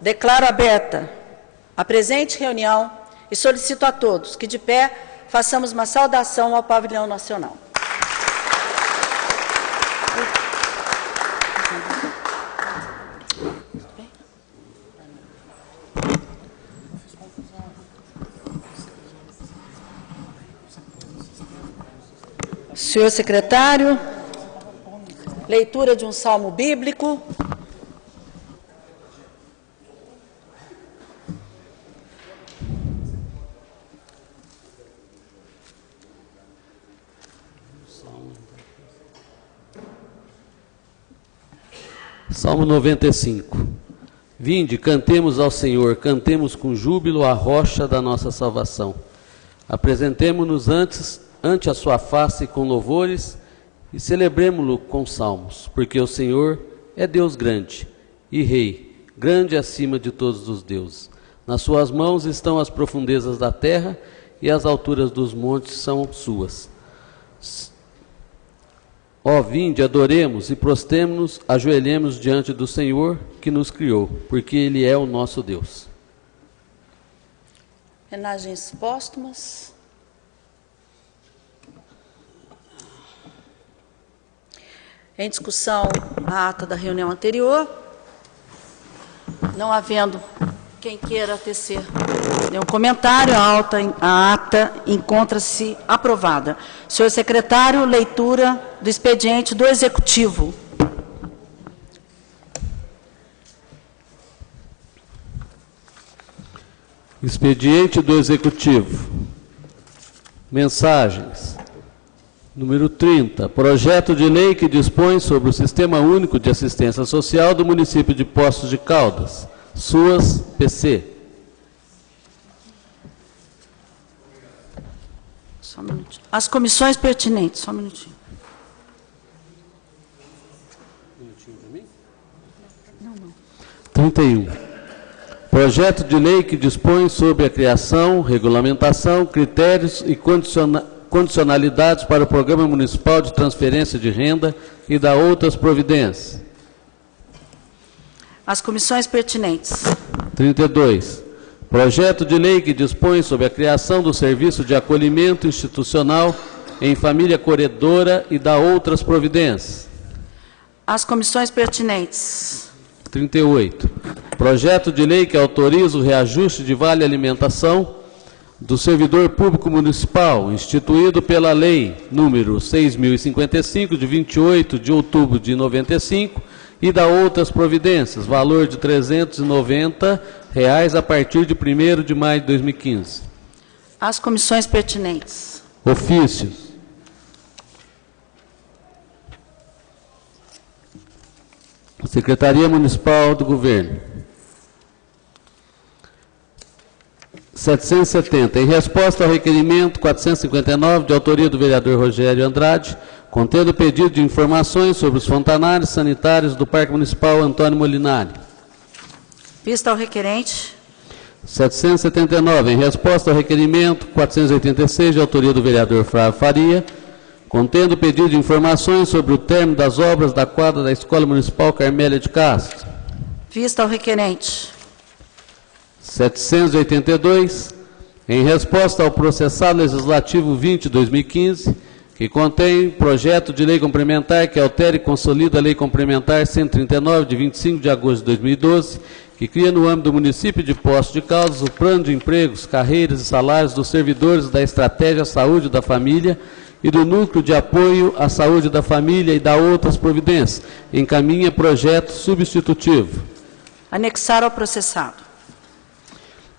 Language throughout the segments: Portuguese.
Declaro aberta a presente reunião e solicito a todos que, de pé, façamos uma saudação ao pavilhão nacional. Senhor secretário, leitura de um salmo bíblico. Salmo 95. Vinde, cantemos ao Senhor, cantemos com júbilo a rocha da nossa salvação. Apresentemo-nos ante a sua face com louvores e celebremo-lo com salmos, porque o Senhor é Deus grande e Rei, grande acima de todos os deuses. Nas suas mãos estão as profundezas da terra e as alturas dos montes são suas. Ó, vinde, adoremos e prostremo-nos, ajoelhemos diante do Senhor que nos criou, porque Ele é o nosso Deus. Homenagens póstumas. Em discussão a ata da reunião anterior, não havendo quem queira tecer nenhum comentário, a ata encontra-se aprovada. Senhor secretário, leitura do expediente do Executivo. Expediente do Executivo. Mensagens. Número 30. Projeto de lei que dispõe sobre o Sistema Único de Assistência Social do município de Poços de Caldas. SUAS PC. Só um minutinho. As comissões pertinentes, só um minutinho. Não. 31. Projeto de lei que dispõe sobre a criação, regulamentação, critérios e condicionalidades para o Programa Municipal de Transferência de Renda e da outras providências. As comissões pertinentes. 32. Projeto de lei que dispõe sobre a criação do Serviço de Acolhimento Institucional em Família Acolhedora e da outras providências. As comissões pertinentes. 38. Projeto de lei que autoriza o reajuste de vale alimentação do servidor público municipal, instituído pela Lei número 6.055, de 28 de outubro de 95, e da outras providências, valor de R$ 390 a partir de 1º de maio de 2015. As comissões pertinentes. Ofícios. Secretaria Municipal do Governo. 770. Em resposta ao requerimento 459, de autoria do vereador Rogério Andrade, contendo pedido de informações sobre os fontanários sanitários do Parque Municipal Antônio Molinari. Vista ao requerente. 779. Em resposta ao requerimento 486, de autoria do vereador Flávio Faria, contendo pedido de informações sobre o término das obras da quadra da Escola Municipal Carmélia de Castro. Vista ao requerente. 782. Em resposta ao processado legislativo 20/2015, que contém projeto de lei complementar que altera e consolida a Lei Complementar 139, de 25 de agosto de 2012, que cria no âmbito do município de Poços de Caldas o plano de empregos, carreiras e salários dos servidores da Estratégia Saúde da Família e do Núcleo de Apoio à Saúde da Família e da outras providências. Encaminha projeto substitutivo. Anexar ao processado.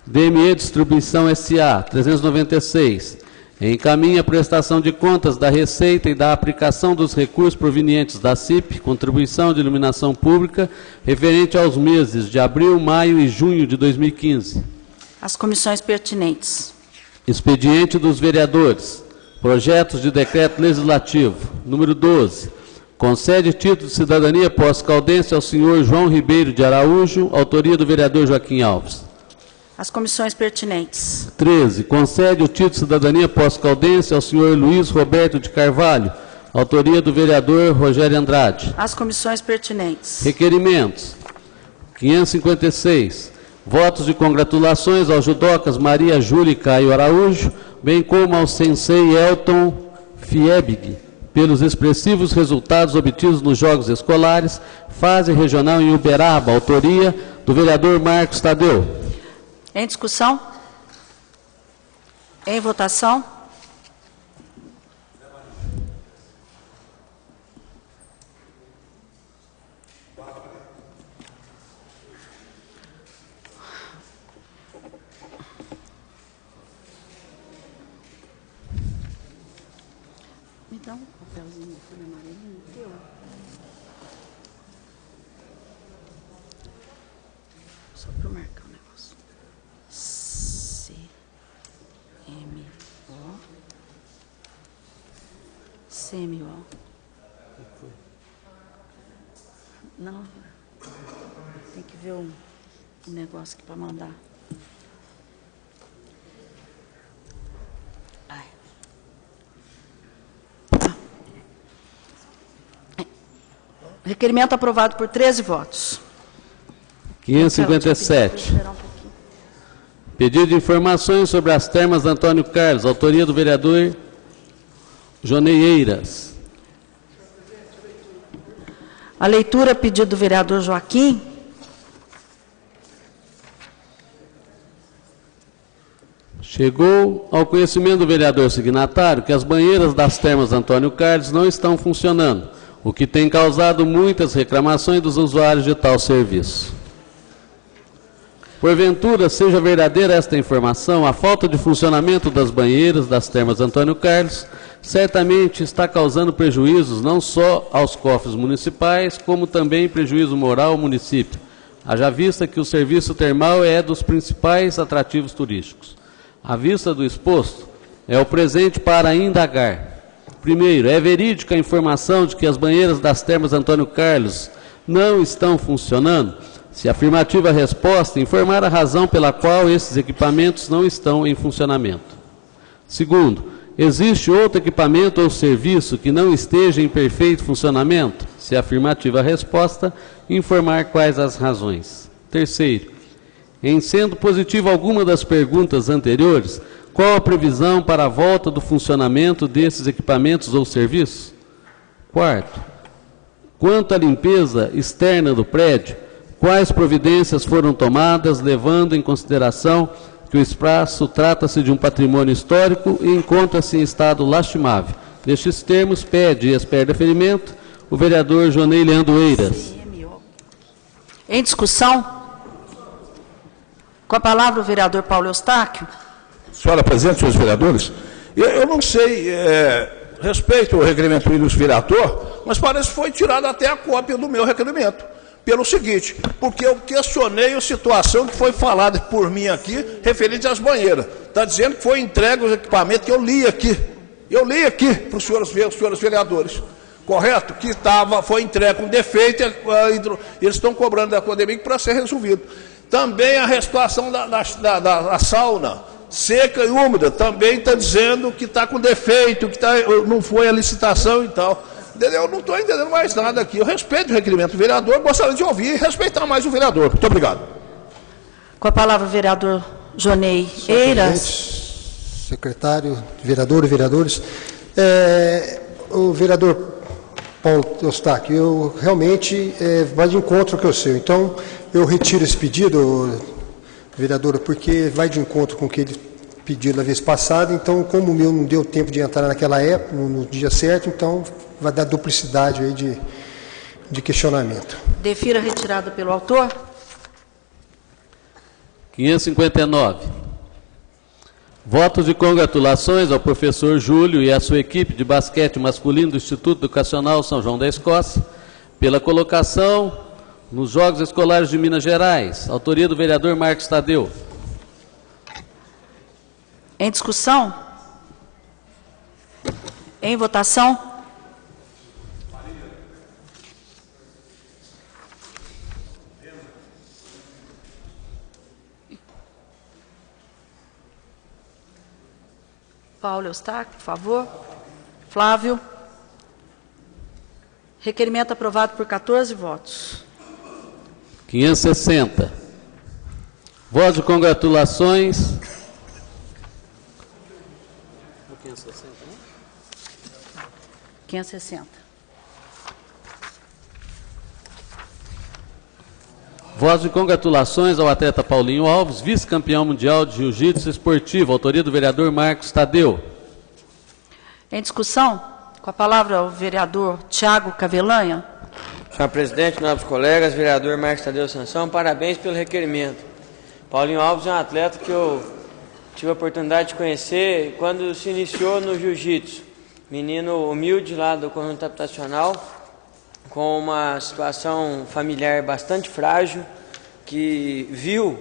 DME Distribuição S.A. 396. Encaminha a prestação de contas da receita e da aplicação dos recursos provenientes da CIP, Contribuição de Iluminação Pública, referente aos meses de abril, maio e junho de 2015. As comissões pertinentes. Expediente dos vereadores. Projetos de decreto legislativo. Número 12. Concede título de cidadania pós-caldense ao senhor João Ribeiro de Araújo, autoria do vereador Joaquim Alves. As comissões pertinentes. 13. Concede o título de cidadania pós-caldense ao senhor Luiz Roberto de Carvalho, autoria do vereador Rogério Andrade. As comissões pertinentes. Requerimentos. 556. Votos de congratulações aos judocas Maria Júlia e Caio Araújo, bem como ao sensei Elton Fiebig, pelos expressivos resultados obtidos nos Jogos Escolares, fase regional em Uberaba, autoria do vereador Marcos Tadeu. Em discussão? Em votação? Me dá um papelzinho folha amarelinho teu. Só para eu marcar o negócio. CMO. Não. Tem que ver um negócio aqui para mandar. Requerimento aprovado por 13 votos. 557. Pedido de informações sobre as termas Antônio Carlos, autoria do vereador Jonei Eiras. A leitura, pedido do vereador Joaquim. Chegou ao conhecimento do vereador signatário que as banheiras das termas Antônio Carlos não estão funcionando, o que tem causado muitas reclamações dos usuários de tal serviço. Porventura, seja verdadeira esta informação, a falta de funcionamento das banheiras das termas Antônio Carlos certamente está causando prejuízos não só aos cofres municipais, como também prejuízo moral ao município, haja vista que o serviço termal é dos principais atrativos turísticos. À vista do exposto, é o presente para indagar. Primeiro, é verídica a informação de que as banheiras das termas Antônio Carlos não estão funcionando? Se afirmativa a resposta, informar a razão pela qual esses equipamentos não estão em funcionamento. Segundo, existe outro equipamento ou serviço que não esteja em perfeito funcionamento? Se afirmativa a resposta, informar quais as razões. Terceiro, em sendo positiva alguma das perguntas anteriores, qual a previsão para a volta do funcionamento desses equipamentos ou serviços? Quarto, quanto à limpeza externa do prédio, quais providências foram tomadas, levando em consideração que o espaço trata-se de um patrimônio histórico e encontra-se em estado lastimável? Nestes termos, pede e espera deferimento o vereador Jonei Leandro Eiras. Em discussão? Com a palavra o vereador Paulo Eustáquio. Senhora presidente, senhores vereadores, eu não sei, respeito o requerimento do vereador, mas parece que foi tirada até a cópia do meu requerimento. Pelo seguinte, porque eu questionei a situação que foi falada por mim aqui, referente às banheiras. Está dizendo que foi entregue os equipamentos que eu li aqui. Eu li aqui para os senhores vereadores. Correto? Que foi entregue com defeito, eles estão cobrando da Codemig para ser resolvido. Também a situação da sauna, seca e úmida, também está dizendo que está com defeito, que não foi a licitação e tal. Eu não estou entendendo mais nada aqui. Eu respeito o requerimento do vereador, gostaria de ouvir e respeitar mais o vereador. Muito obrigado. Com a palavra o vereador Jonei Eiras. Secretário, vereador e vereadores. O vereador Paulo Eustáquio, eu realmente vai de encontro ao que eu sei. Então, eu retiro esse pedido, vereadora, porque vai de encontro com o que ele pediu na vez passada. Então, como o meu não deu tempo de entrar naquela época, no dia certo, então vai dar duplicidade aí de questionamento. Defira retirada pelo autor. 559. Votos de congratulações ao professor Júlio e à sua equipe de basquete masculino do Instituto Educacional São João da Escócia pela colocação nos Jogos Escolares de Minas Gerais. Autoria do vereador Marcos Tadeu. Em discussão? Em votação? Paulo Eustáquio, por favor. Flávio. Requerimento aprovado por 14 votos. 560. Votos de congratulações. 560. Votos de congratulações ao atleta Paulinho Alves, vice-campeão mundial de jiu-jitsu esportivo, autoria do vereador Marcos Tadeu. Em discussão, com a palavra o vereador Tiago Cavelanha. Senhor presidente, nobres colegas, vereador Marcos Tadeu Sansão, parabéns pelo requerimento. Paulinho Alves é um atleta que eu tive a oportunidade de conhecer quando se iniciou no jiu-jitsu. Menino humilde lá do conjunto habitacional, com uma situação familiar bastante frágil, que viu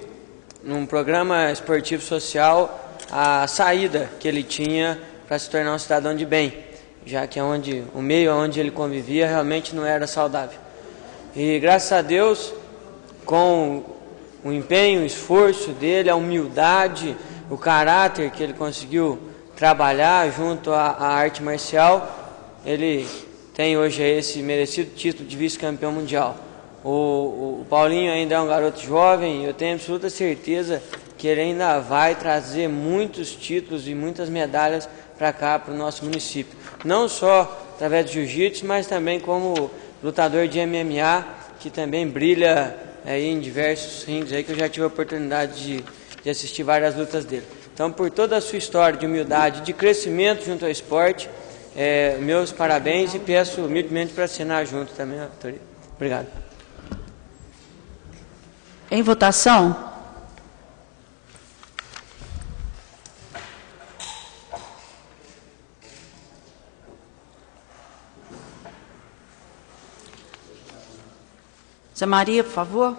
num programa esportivo social a saída que ele tinha para se tornar um cidadão de bem, já que o meio onde ele convivia realmente não era saudável. E graças a Deus, com o empenho, o esforço dele, a humildade, o caráter que ele conseguiu trabalhar junto à arte marcial, ele tem hoje esse merecido título de vice-campeão mundial. O Paulinho ainda é um garoto jovem e eu tenho absoluta certeza que ele ainda vai trazer muitos títulos e muitas medalhas para cá, para o nosso município. Não só através do jiu-jitsu, mas também como lutador de MMA, que também brilha aí em diversos rings aí, que eu já tive a oportunidade de assistir várias lutas dele. Então, por toda a sua história de humildade, de crescimento junto ao esporte, meus parabéns e peço humildemente para assinar junto também a autoria. Obrigado. Em votação. Zé Maria, por favor.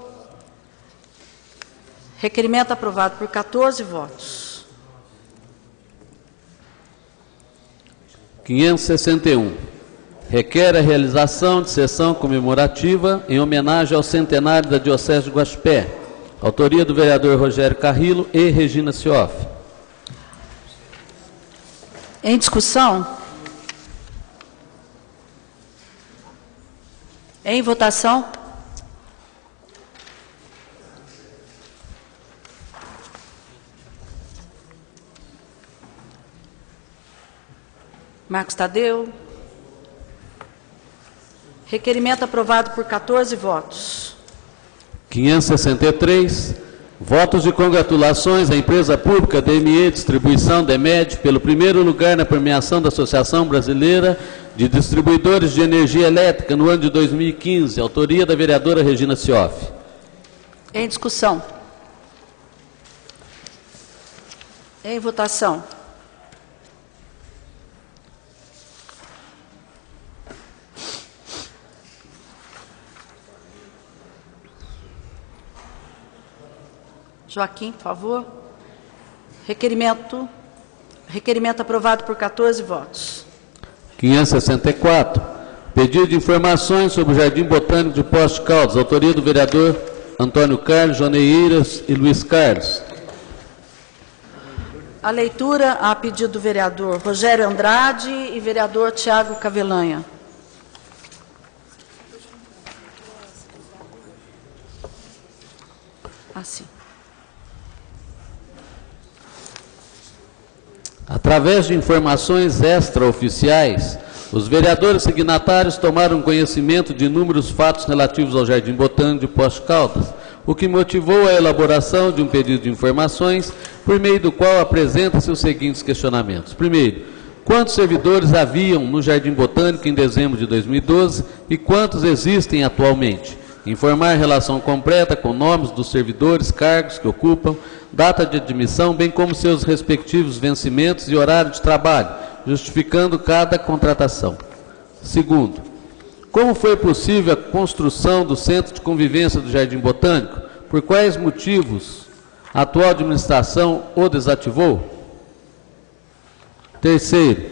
Requerimento aprovado por 14 votos. 561. Requer a realização de sessão comemorativa em homenagem ao centenário da Diocese de Guaxupé. Autoria do vereador Rogério Carrillo e Regina Sioff. Em discussão. Em votação. Marcos Tadeu. Requerimento aprovado por 14 votos. 563. Votos de congratulações à empresa pública DME Distribuição DEMED pelo primeiro lugar na premiação da Associação Brasileira de Distribuidores de Energia Elétrica no ano de 2015. Autoria da vereadora Regina Sioff. Em discussão. Em votação. Joaquim, por favor. Requerimento aprovado por 14 votos. 564. Pedido de informações sobre o Jardim Botânico de Poços de Caldas. Autoria do vereador Antônio Carlos, Joneiras e Luiz Carlos. A leitura a pedido do vereador Rogério Andrade e vereador Tiago Cavelanha. Assim. Através de informações extraoficiais, os vereadores signatários tomaram conhecimento de inúmeros fatos relativos ao Jardim Botânico de Poços de Caldas, o que motivou a elaboração de um pedido de informações, por meio do qual apresenta-se os seguintes questionamentos. Primeiro, quantos servidores haviam no Jardim Botânico em dezembro de 2012 e quantos existem atualmente? Informar relação completa com nomes dos servidores, cargos que ocupam, data de admissão, bem como seus respectivos vencimentos e horário de trabalho, justificando cada contratação. Segundo, como foi possível a construção do Centro de Convivência do Jardim Botânico? Por quais motivos a atual administração o desativou? Terceiro,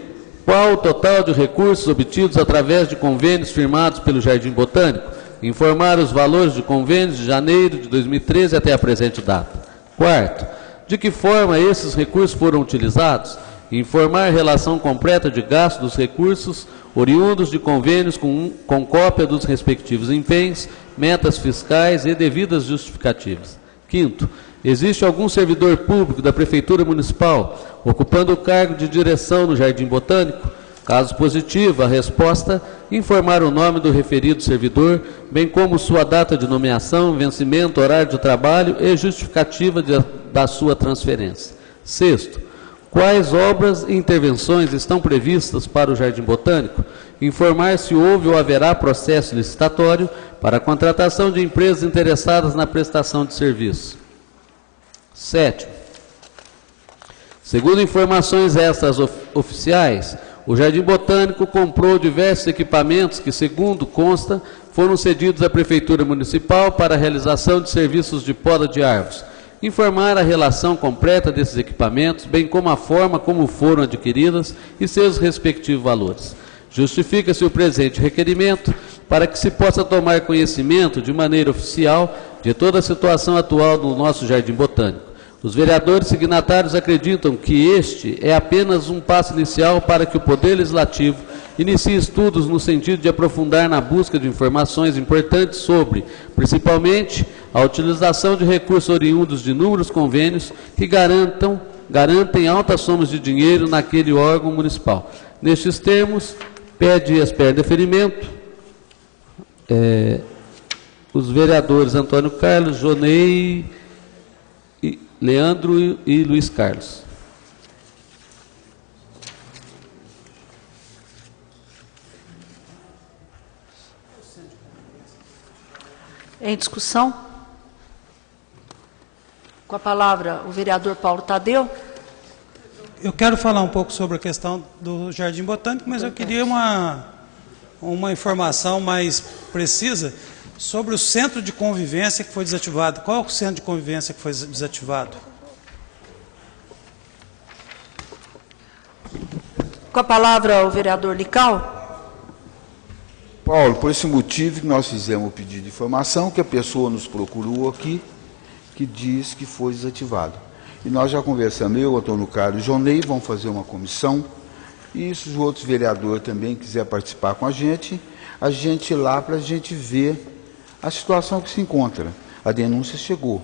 qual o total de recursos obtidos através de convênios firmados pelo Jardim Botânico? Informar os valores de convênios de janeiro de 2013 até a presente data. Quarto, de que forma esses recursos foram utilizados? informar a relação completa de gasto dos recursos oriundos de convênios com cópia dos respectivos empenhos, metas fiscais e devidas justificativas. Quinto, existe algum servidor público da Prefeitura Municipal ocupando o cargo de direção no Jardim Botânico? Caso positivo, a resposta, informar o nome do referido servidor, bem como sua data de nomeação, vencimento, horário de trabalho e justificativa da sua transferência. Sexto, quais obras e intervenções estão previstas para o Jardim Botânico? Informar se houve ou haverá processo licitatório para a contratação de empresas interessadas na prestação de serviço. Sétimo, segundo informações extras oficiais, o Jardim Botânico comprou diversos equipamentos que, segundo consta, foram cedidos à Prefeitura Municipal para a realização de serviços de poda de árvores. Informar a relação completa desses equipamentos, bem como a forma como foram adquiridas e seus respectivos valores. Justifica-se o presente requerimento para que se possa tomar conhecimento de maneira oficial de toda a situação atual do nosso Jardim Botânico. Os vereadores signatários acreditam que este é apenas um passo inicial para que o Poder Legislativo inicie estudos no sentido de aprofundar na busca de informações importantes sobre, principalmente, a utilização de recursos oriundos de inúmeros convênios que garantem altas somas de dinheiro naquele órgão municipal. Nestes termos, pede e espera deferimento os vereadores Antônio Carlos, Jonei, Leandro e Luiz Carlos. Em discussão? Com a palavra o vereador Paulo Tadeu. Eu quero falar um pouco sobre a questão do Jardim Botânico, mas eu queria uma informação mais precisa sobre o centro de convivência que foi desativado. Qual é o centro de convivência que foi desativado? Com a palavra o vereador Lical. Paulo, por esse motivo que nós fizemos o pedido de informação, que a pessoa nos procurou aqui, que diz que foi desativado. E nós já conversamos, eu, Antônio Carlos e Jonei, vamos fazer uma comissão, e se os outros vereadores também quiserem participar com a gente ir lá para a gente ver a situação que se encontra. A denúncia chegou.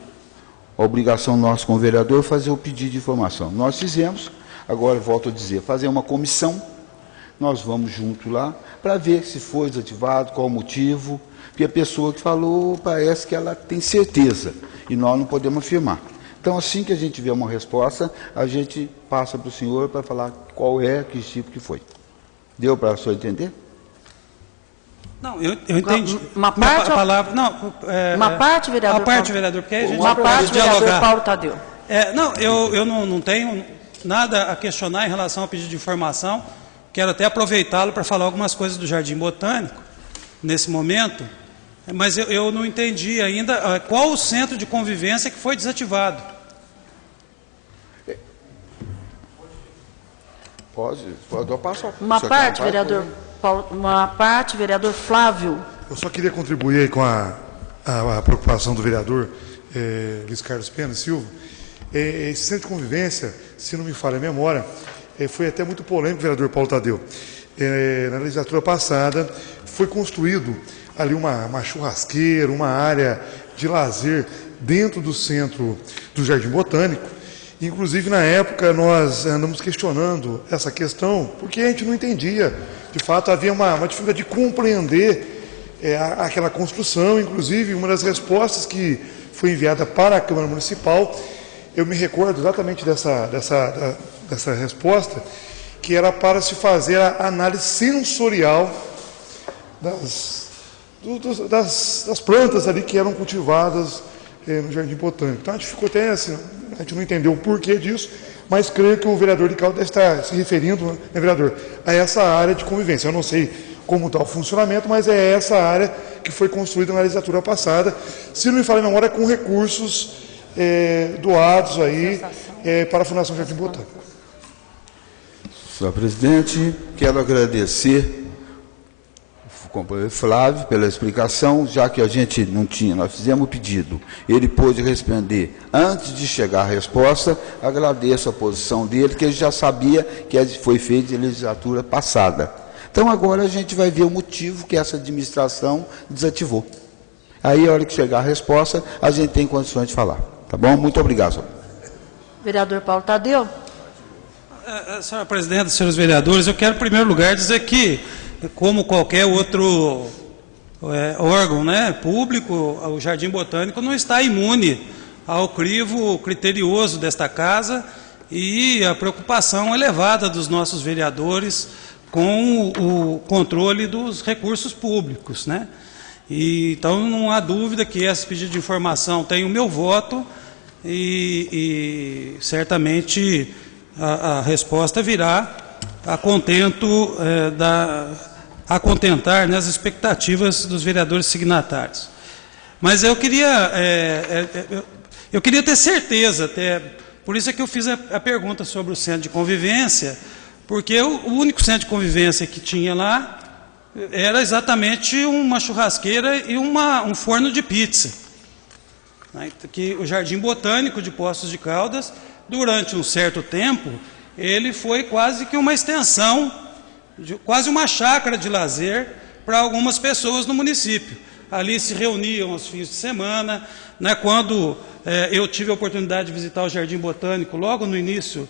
A obrigação nossa como vereador é fazer o pedido de informação. Nós fizemos, agora volto a dizer, fazer uma comissão, nós vamos junto lá, para ver se foi desativado, qual o motivo, porque a pessoa que falou parece que ela tem certeza, e nós não podemos afirmar. Então, assim que a gente tiver uma resposta, a gente passa para o senhor para falar qual é, que tipo que foi. Deu para o senhor entender? Não, eu entendi. Uma parte, uma parte, vereador. Uma parte, vereador, porque aí a gente uma parte, dialogar. Vereador Paulo Tadeu. Não, eu não tenho nada a questionar em relação ao pedido de informação. Quero até aproveitá-lo para falar algumas coisas do Jardim Botânico, nesse momento, mas eu não entendi ainda qual o centro de convivência que foi desativado. Eu passo. Uma parte, vereador Paulo, uma parte, vereador Flávio. Eu só queria contribuir com a preocupação do vereador Luiz Carlos Pena Silva. Esse centro de convivência, se não me falha a memória, foi até muito polêmico, vereador Paulo Tadeu. Na legislatura passada, foi construído ali uma churrasqueira, uma área de lazer dentro do centro do Jardim Botânico. Inclusive, na época, nós andamos questionando essa questão, porque a gente não entendia. De fato, havia uma dificuldade de compreender aquela construção. Inclusive, uma das respostas que foi enviada para a Câmara Municipal, eu me recordo exatamente dessa resposta, que era para se fazer a análise sensorial das plantas ali que eram cultivadas no Jardim Botânico. Então, a gente ficou até assim, a gente não entendeu o porquê disso, mas creio que o vereador de Caldas deve estar se referindo, né, vereador, a essa área de convivência. Eu não sei como está o funcionamento, mas é essa área que foi construída na legislatura passada, se não me falha a memória, com recursos doados aí para a Fundação Jardim Botânico. Senhor presidente, quero agradecer companheiro Flávio pela explicação, já que a gente não tinha, nós fizemos o pedido, ele pôde responder antes de chegar a resposta, agradeço a posição dele, que ele já sabia que foi feito em legislatura passada. Então agora a gente vai ver o motivo que essa administração desativou. Aí, a hora que chegar a resposta, a gente tem condições de falar. Tá bom? Muito obrigado, senhor. Vereador Paulo Tadeu. Senhora presidente, senhores vereadores, eu quero, em primeiro lugar, dizer que, como qualquer outro órgão, né, público, o Jardim Botânico não está imune ao crivo criterioso desta casa e a preocupação elevada dos nossos vereadores com o controle dos recursos públicos, né? Então, não há dúvida que esse pedido de informação tem o meu voto e certamente a resposta virá a contento a contentar, né, as expectativas dos vereadores signatários. Mas eu queria ter certeza, até por isso é que eu fiz a pergunta sobre o centro de convivência, porque o único centro de convivência que tinha lá era exatamente uma churrasqueira e um forno de pizza. Que o Jardim Botânico de Poços de Caldas, durante um certo tempo, ele foi quase que uma extensão, quase uma chácara de lazer para algumas pessoas no município. Ali se reuniam aos fins de semana, né? Quando eu tive a oportunidade de visitar o Jardim Botânico logo no início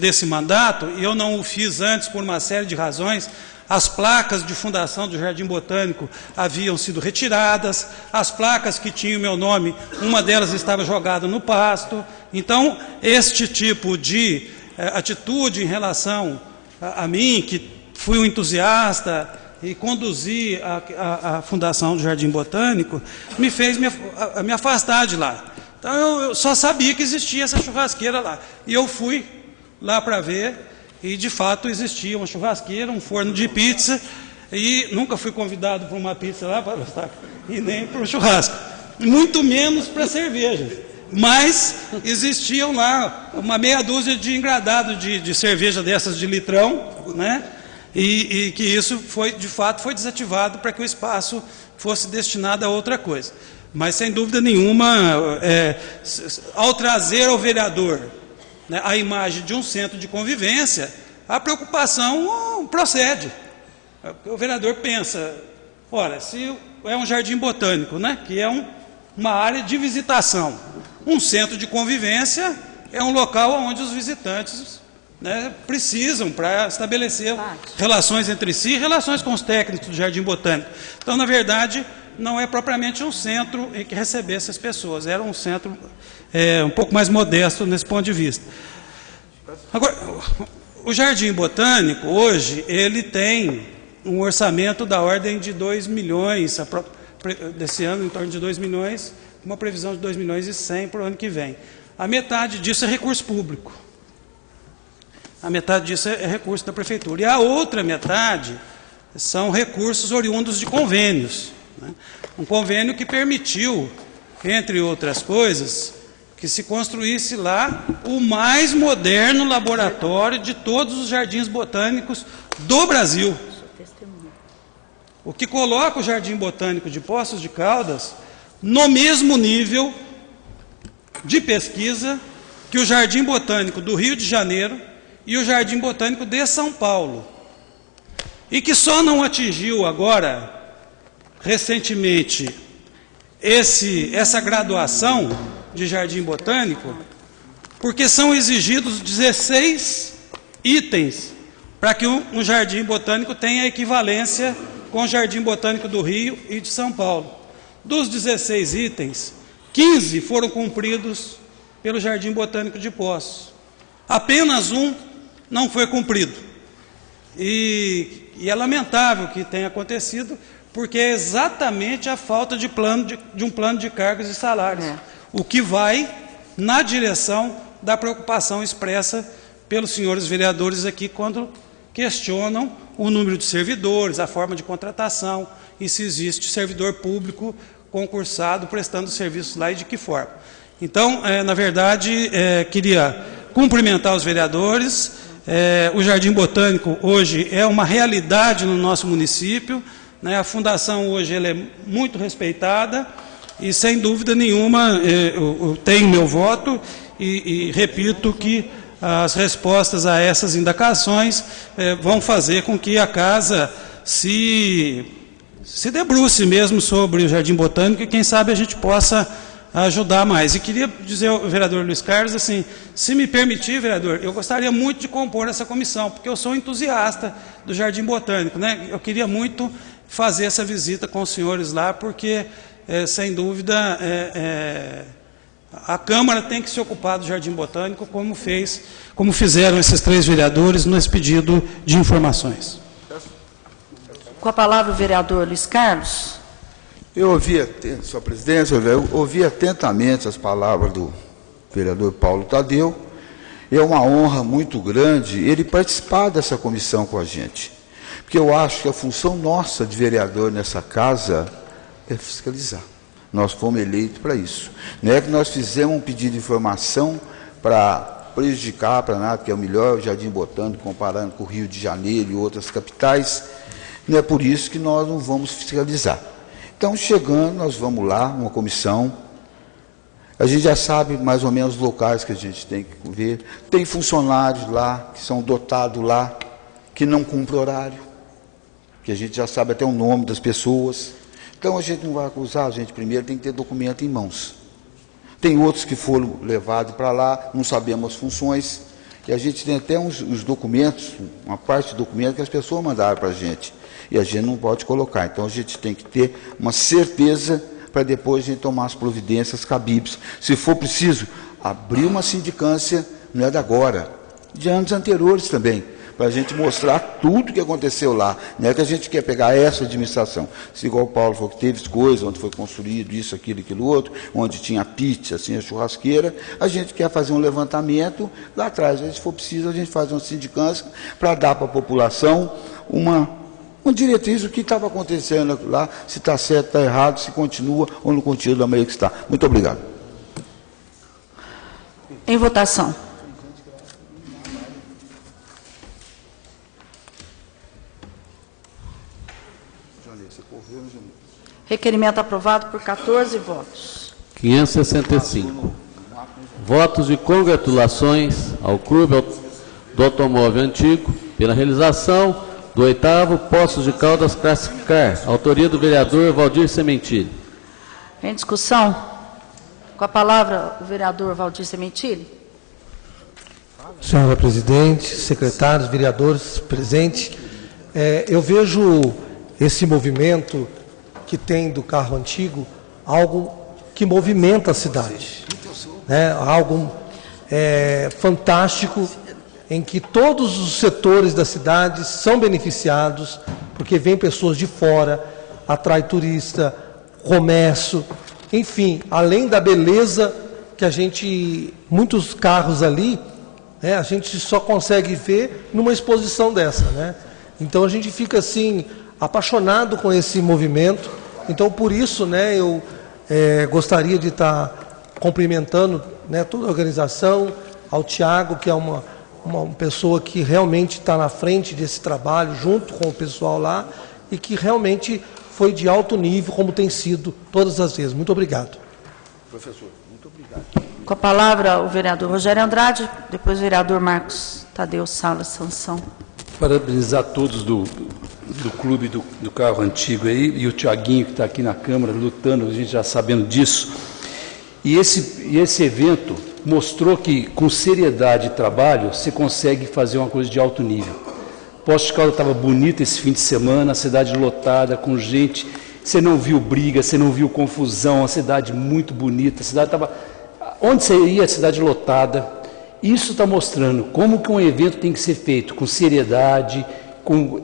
desse mandato, e eu não o fiz antes por uma série de razões. As placas de fundação do Jardim Botânico haviam sido retiradas, as placas que tinham meu nome, uma delas estava jogada no pasto. Então, este tipo de atitude em relação a mim, que fui um entusiasta e conduzi a fundação do Jardim Botânico, me fez me afastar de lá. Então, eu só sabia que existia essa churrasqueira lá. E eu fui lá para ver. E, de fato, existia uma churrasqueira, um forno de pizza, e nunca fui convidado para uma pizza lá, e nem para um churrasco, muito menos para cerveja. Mas existiam lá uma meia dúzia de engradados de cerveja dessas de litrão, né? E que isso, de fato, foi desativado para que o espaço fosse destinado a outra coisa. Mas, sem dúvida nenhuma, ao trazer ao vereador, né, a imagem de um centro de convivência, a preocupação procede. O vereador pensa, olha, se é um jardim botânico, né, que é uma área de visitação, um centro de convivência é um local onde os visitantes, né, precisam para estabelecer relações entre si, relações com os técnicos do Jardim Botânico. Então, na verdade, não é propriamente um centro em que recebesse as pessoas, era um centro um pouco mais modesto nesse ponto de vista. Agora, o Jardim Botânico, hoje, ele tem um orçamento da ordem de 2 milhões, desse ano, em torno de 2 milhões, uma previsão de 2 milhões e 100 para o ano que vem. A metade disso é recurso público. A metade disso é recurso da prefeitura. E a outra metade são recursos oriundos de convênios, né? Um convênio que permitiu, entre outras coisas, que se construísse lá o mais moderno laboratório de todos os jardins botânicos do Brasil. O que coloca o Jardim Botânico de Poços de Caldas no mesmo nível de pesquisa que o Jardim Botânico do Rio de Janeiro e o Jardim Botânico de São Paulo. E que só não atingiu agora, recentemente, essa graduação de Jardim Botânico, porque são exigidos 16 itens para que um Jardim Botânico tenha equivalência com o Jardim Botânico do Rio e de São Paulo. Dos 16 itens, 15 foram cumpridos pelo Jardim Botânico de Poços. Apenas um não foi cumprido. E é lamentável que tenha acontecido, porque é exatamente a falta de um plano de cargos e salários, o que vai na direção da preocupação expressa pelos senhores vereadores aqui quando questionam o número de servidores, a forma de contratação e se existe servidor público concursado prestando serviços lá e de que forma. Então, na verdade, queria cumprimentar os vereadores. O Jardim Botânico hoje é uma realidade no nosso município, né? A fundação hoje ela é muito respeitada e, sem dúvida nenhuma, eu tenho meu voto e repito que as respostas a essas indagações vão fazer com que a casa se debruce mesmo sobre o Jardim Botânico e, quem sabe, a gente possa ajudar mais. E queria dizer ao vereador Luiz Carlos, assim, se me permitir, vereador, eu gostaria muito de compor essa comissão, porque eu sou entusiasta do Jardim Botânico, né? Eu queria muito fazer essa visita com os senhores lá, porque, sem dúvida, a Câmara tem que se ocupar do Jardim Botânico, como fizeram esses 3 vereadores nesse pedido de informações. Com a palavra o vereador Luiz Carlos. Eu ouvi, Sua Presidência, eu ouvi atentamente as palavras do vereador Paulo Tadeu. É uma honra muito grande ele participar dessa comissão com a gente, porque eu acho que a função nossa de vereador nessa casa é fiscalizar. Nós fomos eleitos para isso. Não é que nós fizemos um pedido de informação para prejudicar, para nada, que é o melhor Jardim Botânico, comparando com o Rio de Janeiro e outras capitais. Não é por isso que nós não vamos fiscalizar. Então, chegando, nós vamos lá, uma comissão. A gente já sabe mais ou menos os locais que a gente tem que ver. Tem funcionários lá, que são dotados lá, que não cumprem horário, que a gente já sabe até o nome das pessoas. Então, a gente não vai acusar, a gente primeiro tem que ter documento em mãos. Tem outros que foram levados para lá, não sabemos as funções, e a gente tem até os documentos, uma parte do documento que as pessoas mandaram para a gente, e a gente não pode colocar. Então, a gente tem que ter uma certeza para depois a gente tomar as providências cabíveis. Se for preciso, abrir uma sindicância, não é de agora, de anos anteriores também, para a gente mostrar tudo o que aconteceu lá. Não é que a gente quer pegar essa administração. Se igual o Paulo falou que teve coisas, onde foi construído isso, aquilo outro, onde tinha pizza, assim, a churrasqueira, a gente quer fazer um levantamento lá atrás. Se for preciso, a gente faz uma sindicância para dar para a população uma diretriz do que estava acontecendo lá, se está certo, está errado, se continua ou não continua da maneira que está. Muito obrigado. Em votação. Requerimento aprovado por 14 votos. 565. Votos de congratulações ao Clube do Automóvel Antigo pela realização do 8º Poços de Caldas Classic Car, autoria do vereador Valdir Sementilli. Em discussão, com a palavra o vereador Valdir Sementilli. Senhora Presidente, secretários, vereadores presentes, eu vejo esse movimento que tem do carro antigo, algo que movimenta a cidade, né? Algo fantástico, em que todos os setores da cidade são beneficiados, porque vem pessoas de fora, atrai turista, comércio, enfim, além da beleza que a gente, muitos carros ali, né, a gente só consegue ver numa exposição dessa, né? Então a gente fica assim, apaixonado com esse movimento. Então, por isso, né, eu gostaria de estar cumprimentando, né, toda a organização, ao Tiago, que é uma pessoa que realmente está na frente desse trabalho, junto com o pessoal lá, e que realmente foi de alto nível, como tem sido todas as vezes. Muito obrigado. Professor, muito obrigado. Com a palavra o vereador Rogério Andrade, depois o vereador Marcos Tadeu Salles Sansão. Parabenizar todos do clube do carro antigo aí, e o Tiaguinho que está aqui na Câmara lutando, a gente já sabendo disso. E esse evento mostrou que, com seriedade e trabalho, você consegue fazer uma coisa de alto nível. Poços de Caldas estava bonito esse fim de semana, a cidade lotada, com gente, você não viu briga, você não viu confusão, a cidade muito bonita, a cidade estava... Onde você ia, a cidade lotada. Isso está mostrando como que um evento tem que ser feito, com seriedade, com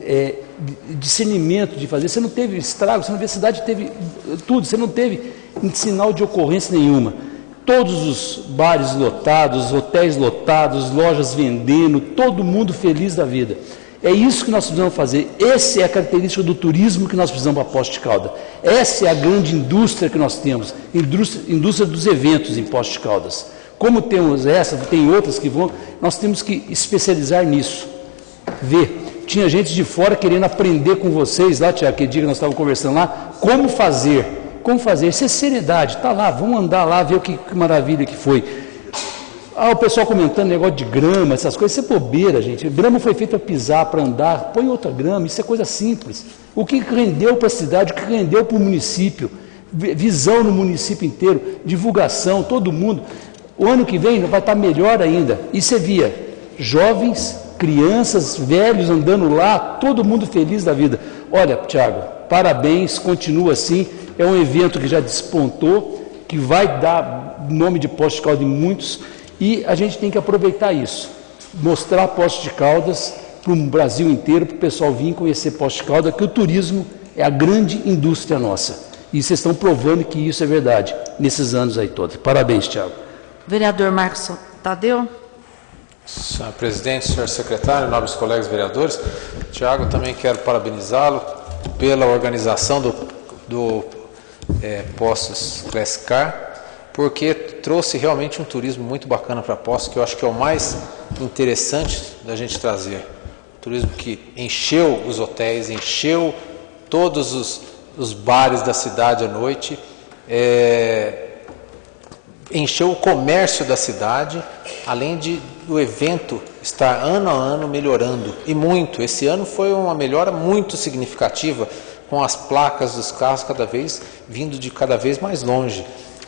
discernimento de fazer. Você não teve estrago, você não vê, a cidade teve tudo, você não teve sinal de ocorrência nenhuma. Todos os bares lotados, hotéis lotados, lojas vendendo, todo mundo feliz da vida. É isso que nós precisamos fazer. Essa é a característica do turismo que nós precisamos para Poços de Caldas. Essa é a grande indústria que nós temos, indústria dos eventos em Poços de Caldas. Como temos essa, tem outras que vão, nós temos que especializar nisso. Ver. tinha gente de fora querendo aprender com vocês lá, Tiago, aquele dia que nós estávamos conversando lá, como fazer, isso é seriedade, está lá, vamos andar lá, ver que maravilha que foi. O pessoal comentando negócio de grama, essas coisas, isso é bobeira, gente. Grama foi feita para pisar, para andar, põe outra grama, isso é coisa simples. O que rendeu para a cidade, o que rendeu para o município, visão no município inteiro, divulgação, todo mundo. O ano que vem vai estar melhor ainda. E você via jovens, crianças, velhos andando lá, todo mundo feliz da vida. Olha, Tiago, parabéns, continua assim. É um evento que já despontou, que vai dar nome de Poços de Caldas em muitos. E a gente tem que aproveitar isso, mostrar Poços de Caldas para o Brasil inteiro, para o pessoal vir conhecer Poços de Caldas, que o turismo é a grande indústria nossa. E vocês estão provando que isso é verdade, nesses anos aí todos. Parabéns, Tiago. Vereador Marcos Tadeu. Senhor presidente, senhor secretário, nobres colegas vereadores, Tiago, também quero parabenizá-lo pela organização do Poços Classic Car, porque trouxe realmente um turismo muito bacana para Poços, que eu acho que é o mais interessante da gente trazer. Um turismo que encheu os hotéis, encheu todos os bares da cidade à noite, encheu o comércio da cidade, além do evento estar ano a ano melhorando, e muito. Esse ano foi uma melhora muito significativa, com as placas dos carros vindo de cada vez mais longe.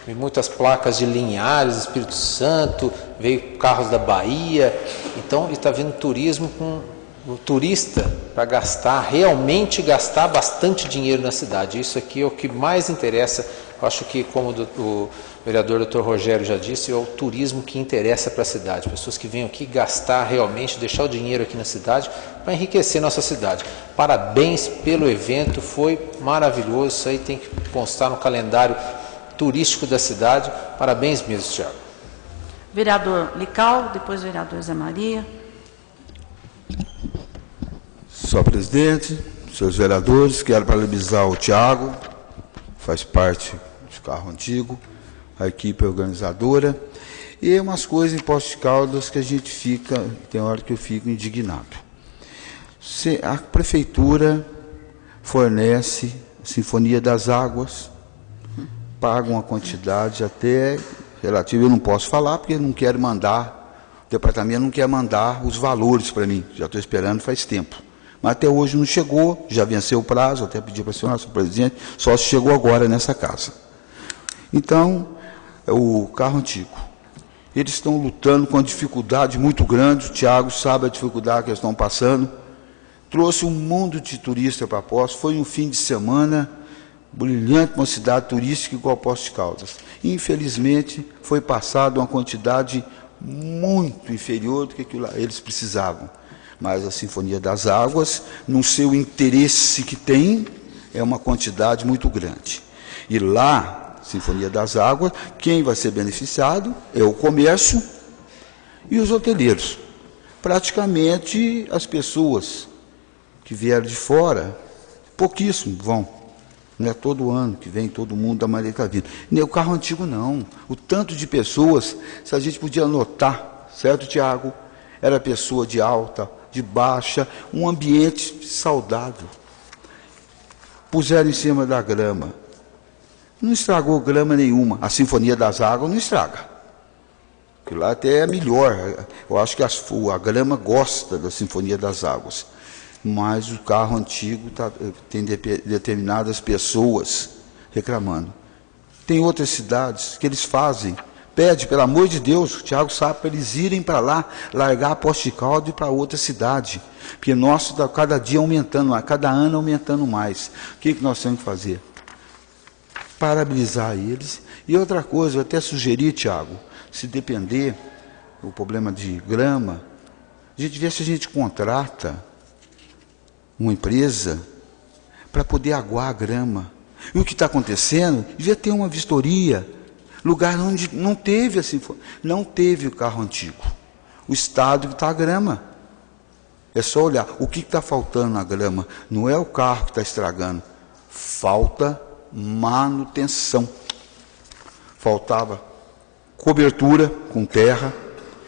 E muitas placas de Linhares, Espírito Santo, veio carros da Bahia. Então está vindo turismo com o turista para realmente gastar bastante dinheiro na cidade. Isso aqui é o que mais interessa. Eu acho que, como o vereador Dr. Rogério já disse, é o turismo que interessa para a cidade. Pessoas que venham aqui gastar realmente, deixar o dinheiro aqui na cidade para enriquecer nossa cidade. Parabéns pelo evento, foi maravilhoso. Isso aí tem que constar no calendário turístico da cidade. Parabéns mesmo, Tiago. Vereador Lical, depois vereador Zé Maria. Senhor presidente, senhores vereadores, quero parabenizar o Tiago, faz parte de Carro Antigo, a equipe organizadora, e umas coisas em Poços de Caldas que a gente tem hora que eu fico indignado. A prefeitura fornece a Sinfonia das Águas, paga uma quantidade até relativa, eu não posso falar porque não quero mandar, o departamento não quer mandar os valores para mim, já estou esperando faz tempo. Mas até hoje não chegou, já venceu o prazo, até pedi para o senhor presidente, só se chegou agora nessa casa. Então, o Carro Antigo, eles estão lutando com uma dificuldade muito grande, o Tiago sabe a dificuldade que eles estão passando, trouxe um mundo de turistas para Poços, foi um fim de semana brilhante, uma cidade turística igual a Poços de Caldas. Infelizmente, foi passada uma quantidade muito inferior do que eles precisavam. Mas a Sinfonia das Águas, no seu interesse que tem, é uma quantidade muito grande. E lá, Sinfonia das Águas, quem vai ser beneficiado é o comércio e os hoteleiros. Praticamente as pessoas que vieram de fora, pouquíssimo vão. Não é todo ano que vem todo mundo da maneira que está vindo. Nem o Carro Antigo, não. O tanto de pessoas, se a gente podia anotar, certo, Tiago? Era pessoa de alta, de baixa, um ambiente saudável. Puseram em cima da grama. Não estragou grama nenhuma. A Sinfonia das Águas não estraga. Porque lá até é melhor. Eu acho que a grama gosta da Sinfonia das Águas. Mas o Carro Antigo tem determinadas pessoas reclamando. Tem outras cidades que eles fazem. Pede, pelo amor de Deus, o Tiago sabe, para eles irem para lá, largar a Poços de Caldas e ir para outra cidade. Porque nosso está cada dia aumentando, cada ano aumentando mais. O que nós temos que fazer? Parabenizar eles. E outra coisa, eu até sugeri, Tiago, se depender do problema de grama, a gente vê se a gente contrata uma empresa para poder aguar a grama. E o que está acontecendo, devia ter uma vistoria, lugar onde não teve assim, não teve o Carro Antigo. O estado que está a grama. É só olhar. O que está faltando na grama? Não é o carro que está estragando. Falta manutenção. Faltava cobertura com terra,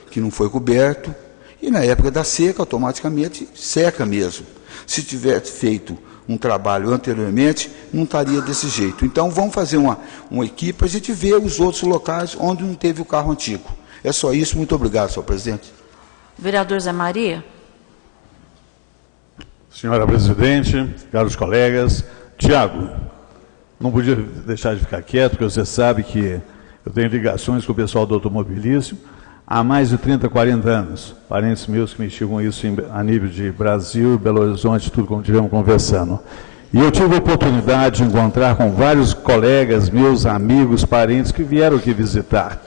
que não foi coberto, e na época da seca, automaticamente, seca mesmo. Se tivesse feito um trabalho anteriormente, não estaria desse jeito. Então, vamos fazer uma equipe para a gente ver os outros locais onde não teve o carro antigo. É só isso. Muito obrigado, senhor presidente. Vereador Zé Maria. Senhora presidente, caros colegas, Tiago, não podia deixar de ficar quieto, porque você sabe que eu tenho ligações com o pessoal do automobilismo há mais de 30, 40 anos. Parentes meus que mexiam com isso a nível de Brasil, Belo Horizonte, tudo como estivemos conversando. E eu tive a oportunidade de encontrar com vários colegas meus, amigos, parentes que vieram aqui visitar.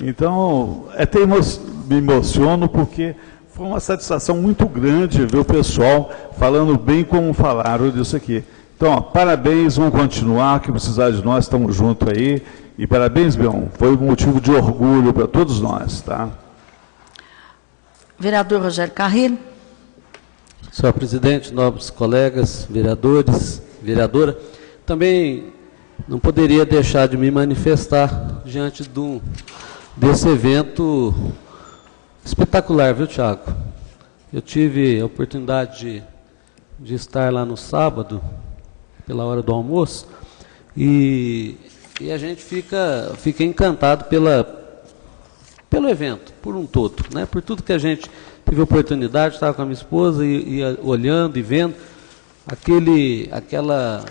Então, até me emociono porque foi uma satisfação muito grande ver o pessoal falando bem como falaram disso aqui. Então, ó, parabéns, vamos continuar, que precisar de nós, estamos juntos aí. E parabéns, Bion, foi um motivo de orgulho para todos nós, tá? Vereador Rogério Carrilho. Senhor presidente, nobres colegas, vereadores, vereadora, também não poderia deixar de me manifestar diante desse evento espetacular, viu, Tiago? Eu tive a oportunidade de estar lá no sábado, pela hora do almoço, e a gente fica encantado pelo evento, por um todo, né? Por tudo que a gente teve a oportunidade, estava com a minha esposa e olhando e vendo aquela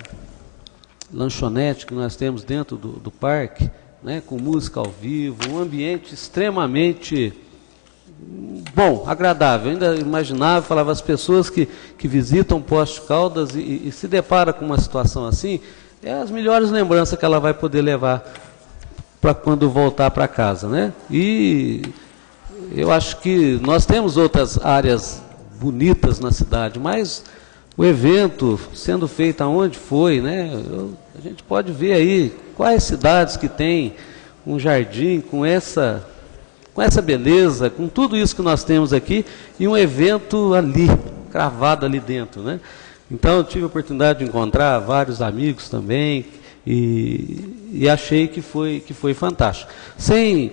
lanchonete que nós temos dentro do parque, né? Com música ao vivo, um ambiente extremamente bom, agradável. Eu ainda imaginava, falava, as pessoas que visitam Poços de Caldas e se deparam com uma situação assim, é as melhores lembranças que ela vai poder levar para quando voltar para casa, né? E eu acho que nós temos outras áreas bonitas na cidade, mas o evento sendo feito aonde foi, né? A gente pode ver aí quais cidades que tem um jardim com essa beleza, com tudo isso que nós temos aqui, e um evento ali, cravado ali dentro, né? Então, eu tive a oportunidade de encontrar vários amigos também, e achei que foi fantástico. Sem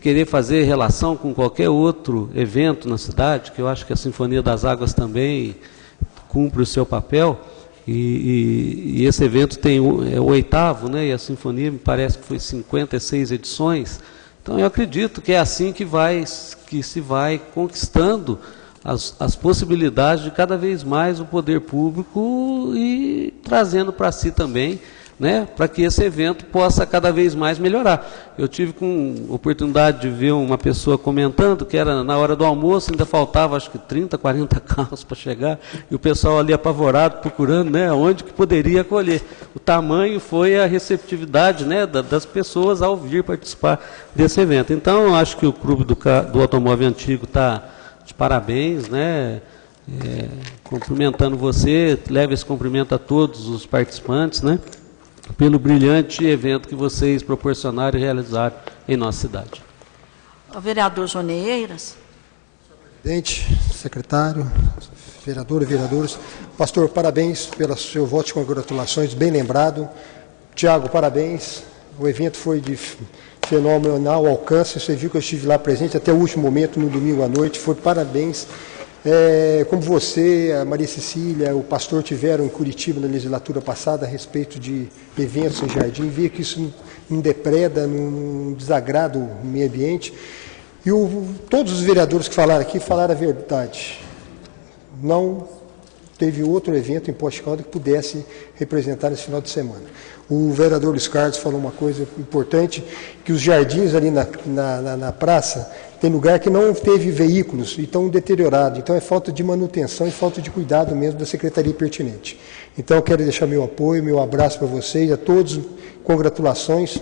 querer fazer relação com qualquer outro evento na cidade, que eu acho que a Sinfonia das Águas também cumpre o seu papel, e esse evento é o 8º, né? E a Sinfonia me parece que foi 56 edições. Então, eu acredito que é assim que se vai conquistando as possibilidades de cada vez mais o poder público e trazendo para si também, né, para que esse evento possa cada vez mais melhorar. Eu tive com oportunidade de ver uma pessoa comentando que era na hora do almoço, ainda faltava acho que 30, 40 carros para chegar, e o pessoal ali apavorado, procurando, né, onde que poderia acolher. O tamanho foi a receptividade, né, das pessoas ao vir participar desse evento. Então, eu acho que o Clube do Automóvel Antigo está de parabéns, né? Cumprimentando você, leva esse cumprimento a todos os participantes, né? Pelo brilhante evento que vocês proporcionaram e realizaram em nossa cidade. O vereador Joneiras. Presidente, secretário, vereador e vereadores. Pastor, parabéns pelo seu voto de congratulações, bem lembrado. Tiago, parabéns. O evento foi de fenomenal alcance. Você viu que eu estive lá presente até o último momento, no domingo à noite. Foi parabéns. Como você, a Maria Cecília, o pastor tiveram em Curitiba na legislatura passada a respeito de eventos em jardim, via que isso não depreda, não desagrada o meio ambiente. E todos os vereadores que falaram aqui falaram a verdade. Não teve outro evento em Poços de Caldas que pudesse representar esse final de semana. O vereador Luiz Carlos falou uma coisa importante, que os jardins ali na praça, tem lugar que não teve veículos e estão deteriorados. Então, é falta de manutenção e falta de cuidado mesmo da secretaria pertinente. Então, eu quero deixar meu apoio, meu abraço para vocês, a todos, congratulações.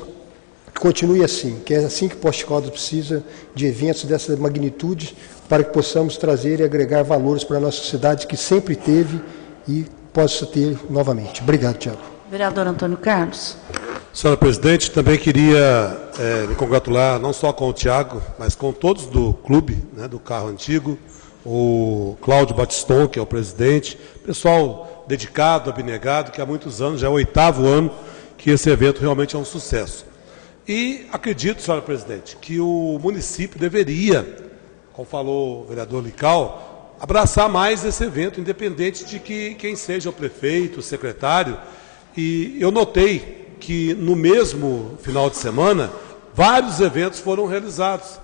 Continue assim, que é assim que Poços de Caldas precisa de eventos dessa magnitude, para que possamos trazer e agregar valores para a nossa cidade, que sempre teve e possa ter novamente. Obrigado, Tiago. Vereador Antônio Carlos. Senhora presidente, também queria me congratular não só com o Tiago, mas com todos do clube, né, do Carro Antigo, o Cláudio Batiston, que é o presidente, pessoal dedicado, abnegado, que há muitos anos, já é o 8º ano que esse evento realmente é um sucesso. E acredito, senhora presidente, que o município deveria como falou o vereador Lical, abraçar mais esse evento, independente de quem seja o prefeito, o secretário. E eu notei que no mesmo final de semana, vários eventos foram realizados.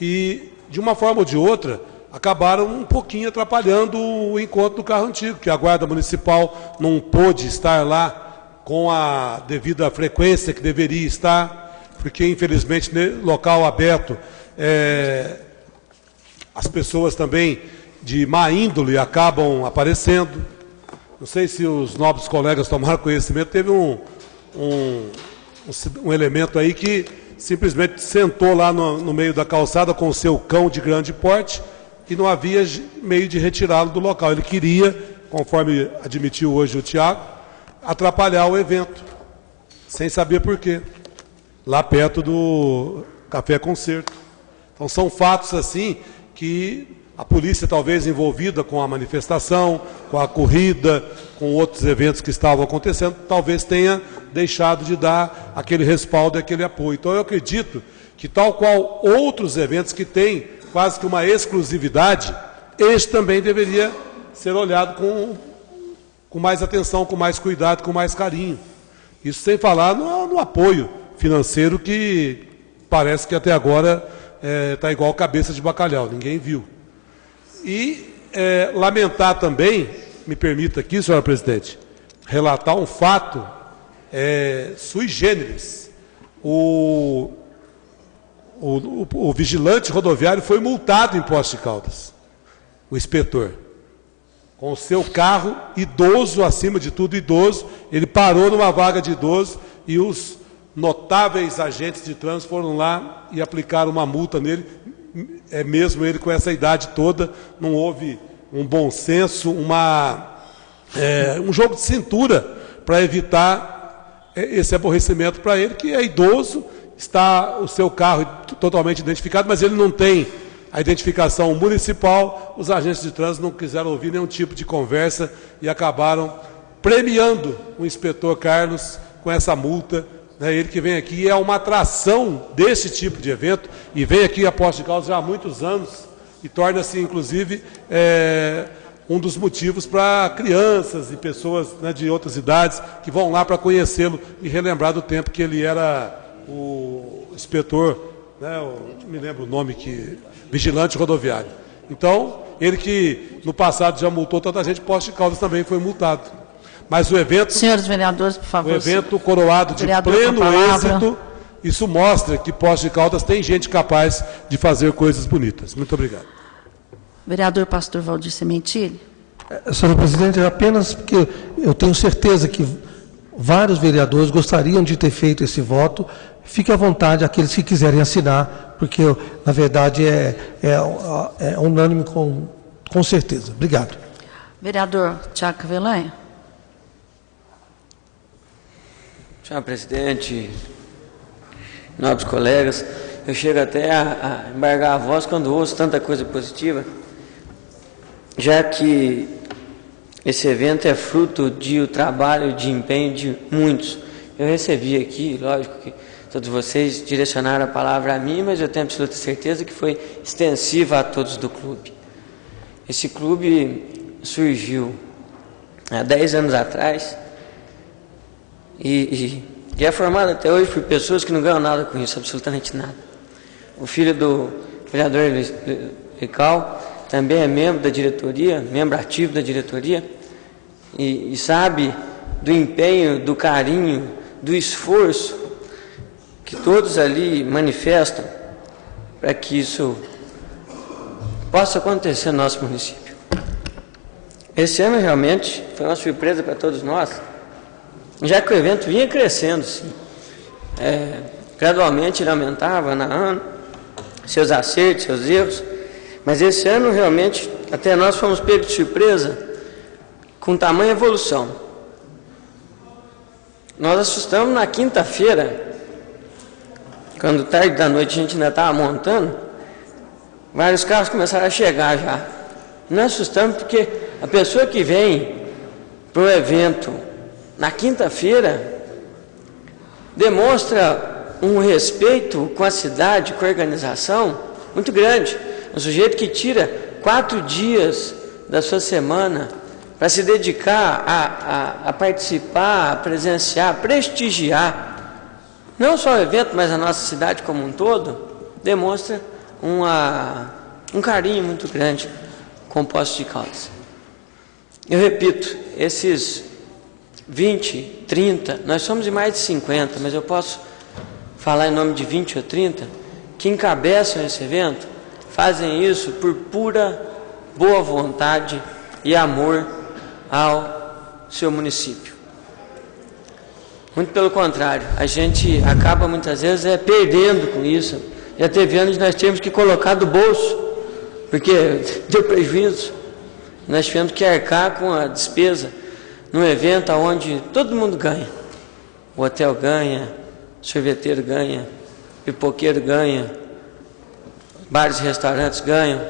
E, de uma forma ou de outra, acabaram um pouquinho atrapalhando o encontro do carro antigo, que a Guarda Municipal não pôde estar lá com a devida frequência que deveria estar, porque, infelizmente, no local aberto, as pessoas também de má índole acabam aparecendo. Não sei se os nobres colegas tomaram conhecimento, teve um elemento aí que simplesmente sentou lá no meio da calçada com o seu cão de grande porte e não havia meio de retirá-lo do local. Ele queria, conforme admitiu hoje o Tiago, atrapalhar o evento, sem saber por quê, lá perto do Café Concerto. Então são fatos assim que a polícia, talvez envolvida com a manifestação, com a corrida, com outros eventos que estavam acontecendo, talvez tenha deixado de dar aquele respaldo e aquele apoio. Então eu acredito que, tal qual outros eventos que têm quase que uma exclusividade, este também deveria ser olhado com mais atenção, com mais cuidado, com mais carinho. Isso sem falar no apoio financeiro, que parece que até agora está igual cabeça de bacalhau, ninguém viu. E lamentar também, me permita aqui, senhora presidente, relatar um fato sui generis. O vigilante rodoviário foi multado em Poços de Caldas, o inspetor, com o seu carro idoso, acima de tudo idoso. Ele parou numa vaga de idoso e os notáveis agentes de trânsito foram lá e aplicaram uma multa nele. Mesmo ele com essa idade toda, não houve um bom senso, um jogo de cintura para evitar esse aborrecimento para ele, que é idoso, está o seu carro totalmente identificado, mas ele não tem a identificação municipal. Os agentes de trânsito não quiseram ouvir nenhum tipo de conversa e acabaram premiando o inspetor Carlos com essa multa. Ele que vem aqui é uma atração desse tipo de evento e vem aqui a Poços de Caldas já há muitos anos e torna-se, inclusive, um dos motivos para crianças e pessoas de outras idades que vão lá para conhecê-lo e relembrar do tempo que ele era o inspetor, não me lembro o nome, vigilante rodoviário. Então, ele que no passado já multou tanta gente, Poços de Caldas também foi multado. Mas o evento, senhores vereadores, por favor, o evento coroado de pleno êxito, isso mostra que Poços de Caldas tem gente capaz de fazer coisas bonitas. Muito obrigado. Vereador Pastor Valdir Sementilli. Senhora presidente, apenas porque eu tenho certeza que vários vereadores gostariam de ter feito esse voto. Fique à vontade aqueles que quiserem assinar, porque na verdade é unânime com certeza. Obrigado. Vereador Tiago Cavelanha. Senhor presidente, nobres colegas, eu chego até a embargar a voz quando ouço tanta coisa positiva, já que esse evento é fruto de trabalho, de empenho de muitos. Eu recebi aqui, lógico que todos vocês direcionaram a palavra a mim, mas eu tenho absoluta certeza que foi extensiva a todos do clube. Esse clube surgiu há 10 anos atrás, e é formado até hoje por pessoas que não ganham nada com isso, absolutamente nada. O filho do vereador Lical também é membro da diretoria, membro ativo da diretoria, e sabe do empenho, do carinho, do esforço que todos ali manifestam para que isso possa acontecer no nosso município. Esse ano realmente foi uma surpresa para todos nós, já que o evento vinha crescendo, sim. Gradualmente ele aumentava ano a ano, seus acertos, seus erros, mas esse ano realmente até nós fomos pegos de surpresa com tamanha evolução. Nós assustamos na quinta-feira, quando tarde da noite a gente ainda estava montando, vários carros começaram a chegar já. Nós assustamos porque a pessoa que vem para o evento na quinta-feira demonstra um respeito com a cidade, com a organização muito grande. Um sujeito que tira 4 dias da sua semana para se dedicar a participar, a presenciar, a prestigiar, não só o evento, mas a nossa cidade como um todo, demonstra um carinho muito grande com Poços de Caldas. Eu repito, esses 20, 30, nós somos de mais de 50, mas eu posso falar em nome de 20 ou 30, que encabeçam esse evento, fazem isso por pura boa vontade e amor ao seu município. Muito pelo contrário, a gente acaba muitas vezes perdendo com isso. Já teve anos que nós tivemos que colocar do bolso, porque deu prejuízo. Nós tivemos que arcar com a despesa num evento onde todo mundo ganha. O hotel ganha, o sorveteiro ganha, o pipoqueiro ganha, bares e restaurantes ganham.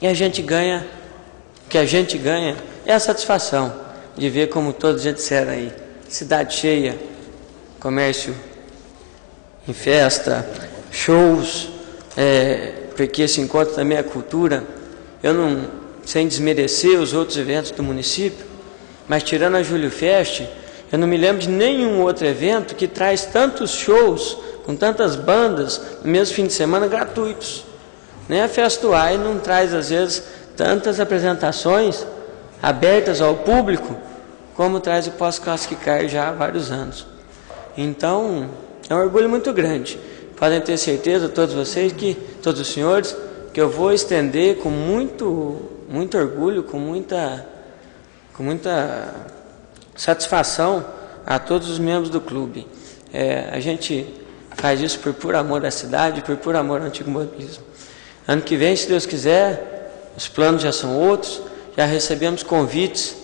E a gente ganha, o que a gente ganha é a satisfação de ver, como todos já disseram aí, cidade cheia, comércio em festa, shows, porque esse encontro também é cultura. Eu não, sem desmerecer os outros eventos do município, mas tirando a Júlio Fest, eu não me lembro de nenhum outro evento que traz tantos shows, com tantas bandas, no mesmo fim de semana, gratuitos. Nem a Festuai não traz, às vezes, tantas apresentações abertas ao público, como traz o Pós-Classificar já há vários anos. Então, é um orgulho muito grande. Podem ter certeza, todos vocês, todos os senhores, que eu vou estender com muito orgulho, com muita satisfação a todos os membros do clube. A gente faz isso por puro amor à cidade, por puro amor ao antigo mobilismo. Ano que vem, se Deus quiser, os planos já são outros, já recebemos convites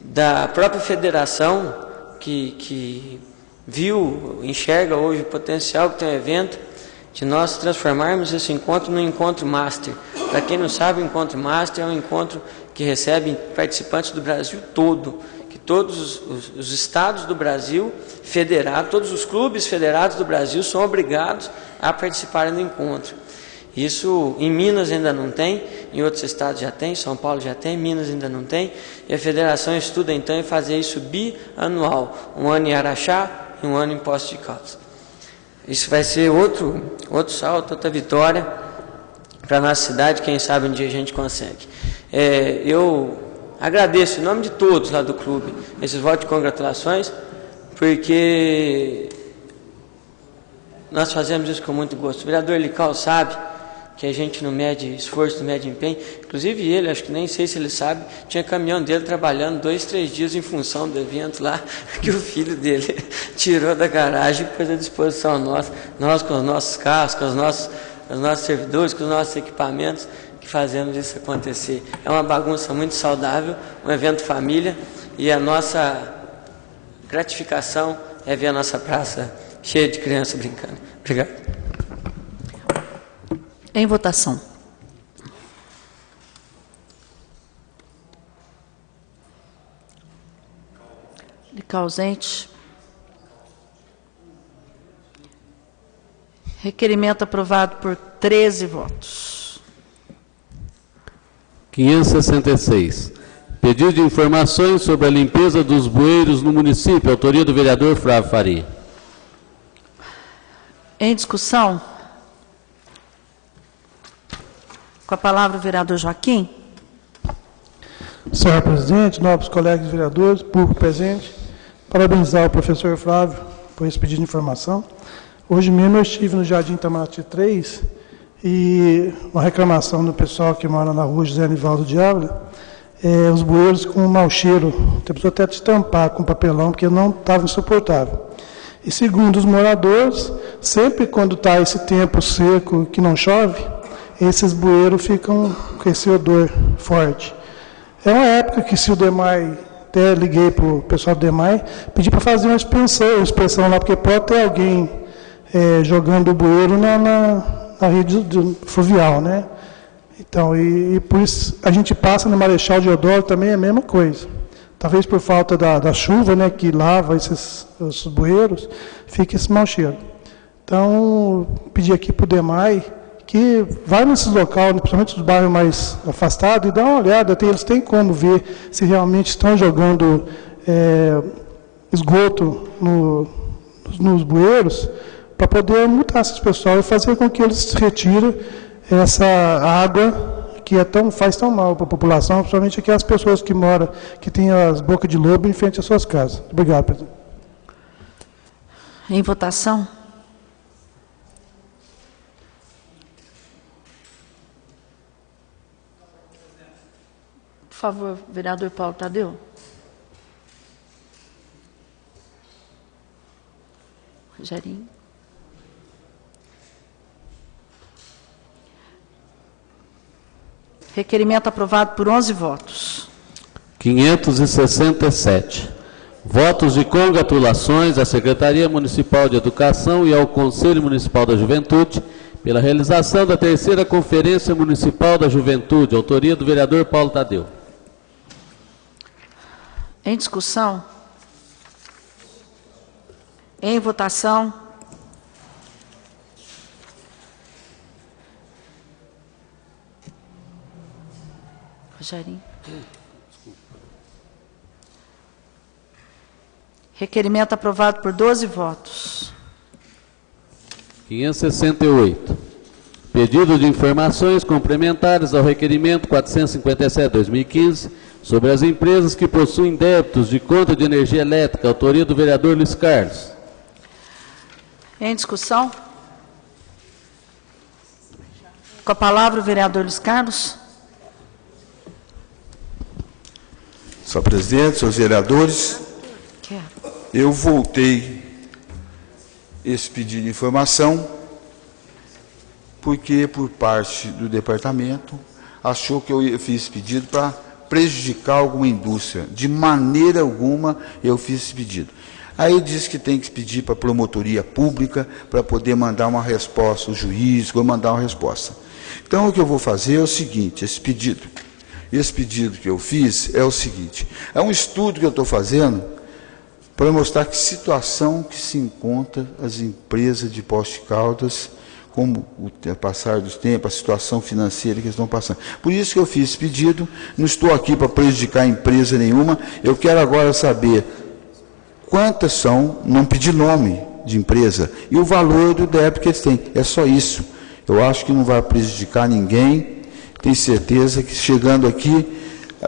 da própria federação que enxerga hoje o potencial que tem o evento, de nós transformarmos esse encontro num encontro master. Para quem não sabe, o encontro master é um encontro que recebe participantes do Brasil todo, que todos os estados do Brasil federados, todos os clubes federados do Brasil são obrigados a participarem do encontro. Isso em Minas ainda não tem, em outros estados já tem, São Paulo já tem, Minas ainda não tem, e a federação estuda então em fazer isso bianual, um ano em Araxá e um ano em Poços de Caldas. Isso vai ser outro salto, outra vitória para a nossa cidade, quem sabe um dia a gente consegue. Eu agradeço em nome de todos lá do clube esses votos de congratulações, porque nós fazemos isso com muito gosto. O vereador Lical sabe que a gente não mede esforço, não mede empenho. Inclusive ele, acho que nem sei se ele sabe, tinha caminhão dele trabalhando 2, 3 dias em função do evento lá, que o filho dele tirou da garagem e pôs à disposição nossa, nós com os nossos carros, com os nossos servidores, com os nossos equipamentos, que fazemos isso acontecer. É uma bagunça muito saudável, um evento família, e a nossa gratificação é ver a nossa praça cheia de crianças brincando. Obrigado. Em votação. Lical ausente. Requerimento aprovado por 13 votos. 566. Pedido de informações sobre a limpeza dos bueiros no município. Autoria do vereador Flávio Faria. Em discussão. Com a palavra o vereador Joaquim. Senhor presidente, nobres colegas vereadores, público presente, parabenizar o professor Flávio por esse pedido de informação. Hoje mesmo eu estive no Jardim Itamaraty 3 e uma reclamação do pessoal que mora na rua José Nivaldo de Ávila, os bueiros com mau cheiro, tem pessoa até de tampar com papelão, porque não estava insuportável. E segundo os moradores, sempre quando está esse tempo seco que não chove, esses bueiros ficam com esse odor forte. É uma época que se o DEMAI, até liguei para o pessoal do DEMAI, pedi para fazer uma inspeção lá, porque pode ter alguém jogando o bueiro na rede fluvial, né? Então, e por isso a gente passa no Marechal Deodoro também é a mesma coisa. Talvez por falta da chuva, né, que lava esses bueiros, fica esse mau cheiro. Então, pedi aqui para o DEMAI que vai nesses locais, principalmente nos bairros mais afastados, e dá uma olhada, eles têm como ver se realmente estão jogando esgoto nos bueiros, para poder multar esses pessoal e fazer com que eles retirem essa água que faz tão mal para a população, principalmente aquelas pessoas que moram, que têm as bocas de lobo em frente às suas casas. Obrigado, presidente. Em votação. Por favor, vereador Paulo Tadeu. Rogerinho. Requerimento aprovado por 11 votos. 567. Votos de congratulações à Secretaria Municipal de Educação e ao Conselho Municipal da Juventude pela realização da 3ª Conferência Municipal da Juventude, autoria do vereador Paulo Tadeu. Em discussão. Em votação. Rogerinho. Requerimento aprovado por 12 votos. 568. Pedido de informações complementares ao requerimento 457/2015 sobre as empresas que possuem débitos de conta de energia elétrica, autoria do vereador Luiz Carlos. Em discussão. Com a palavra o vereador Luiz Carlos. Senhor presidente, senhores vereadores, eu voltei esse pedido de informação porque, por parte do departamento, achou que eu fiz esse pedido para prejudicar alguma indústria. De maneira alguma eu fiz esse pedido. Aí diz que tem que pedir para a promotoria pública para poder mandar uma resposta, o juiz vai mandar uma resposta. Então, o que eu vou fazer é o seguinte, esse pedido que eu fiz é o seguinte, é um estudo que eu estou fazendo para mostrar que situação que se encontra as empresas de Poços de Caldas, como o passar dos tempos, a situação financeira que eles estão passando. Por isso que eu fiz esse pedido, não estou aqui para prejudicar empresa nenhuma, eu quero agora saber quantas são, não pedir nome de empresa, e o valor do débito que eles têm, é só isso. Eu acho que não vai prejudicar ninguém, tenho certeza que chegando aqui,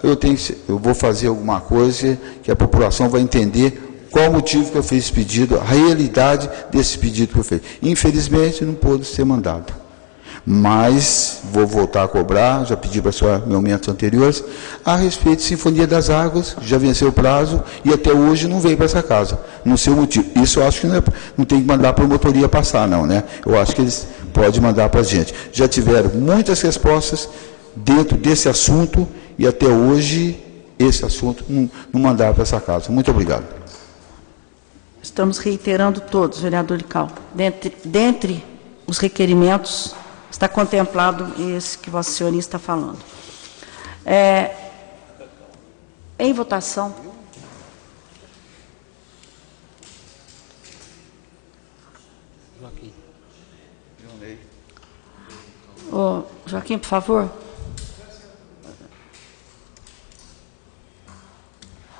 eu vou fazer alguma coisa que a população vai entender qual o motivo que eu fiz esse pedido, a realidade desse pedido que eu fiz. Infelizmente, não pôde ser mandado. Mas vou voltar a cobrar, já pedi para a senhora em momentos anteriores, a respeito de Sinfonia das Águas, já venceu o prazo e até hoje não veio para essa casa. Não sei o motivo. Isso eu acho que não tem que mandar a promotoria passar, não, né? Eu acho que eles podem mandar para a gente. Já tiveram muitas respostas dentro desse assunto e até hoje esse assunto não mandaram para essa casa. Muito obrigado. Estamos reiterando todos, vereador Lical. Dentre os requerimentos, está contemplado esse que Vossa Senhoria está falando. Em votação. Joaquim, por favor.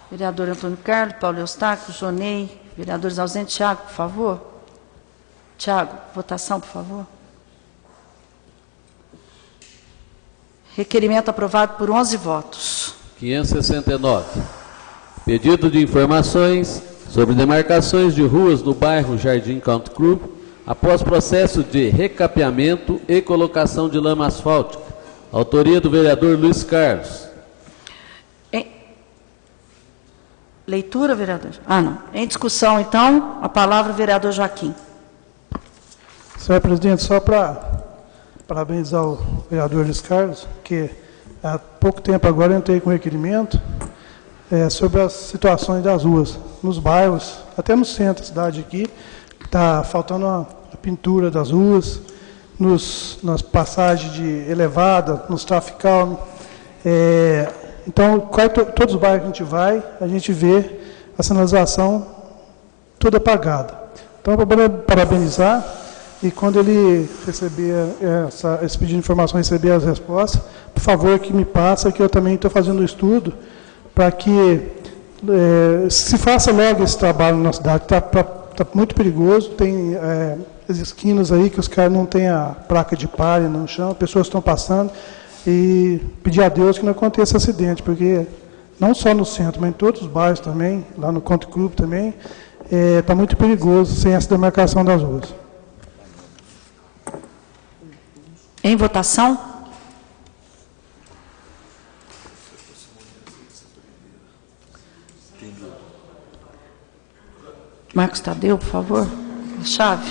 Vereador Antônio Carlos, Paulo Eustáquio, Jonei, vereadores ausentes. Tiago, por favor. Tiago, votação, por favor. Requerimento aprovado por 11 votos. 569. Pedido de informações sobre demarcações de ruas no bairro Jardim Country Club, após processo de recapeamento e colocação de lama asfáltica. Autoria do vereador Luiz Carlos. Leitura, vereador? Não. Em discussão, então, a palavra o vereador Joaquim. Senhor presidente, só para parabenizar o vereador Luiz Carlos, que há pouco tempo agora eu entrei com requerimento sobre as situações das ruas, nos bairros, até no centro da cidade aqui, está faltando a pintura das ruas, nas passagens de elevada, nos trafical. Então, todos os bairros que a gente vê a sinalização toda apagada. Então, para parabenizar, e quando ele receber esse pedido de informação, receber as respostas, por favor, que me passa, que eu também estou fazendo um estudo para que se faça logo esse trabalho na cidade. Está muito perigoso, tem as esquinas aí que os caras não têm a placa de pare no chão, pessoas estão passando, e pedir a Deus que não aconteça acidente, porque não só no centro, mas em todos os bairros também, lá no Country Club também, está muito perigoso sem essa demarcação das ruas. Em votação? Marcos Tadeu, por favor. A chave.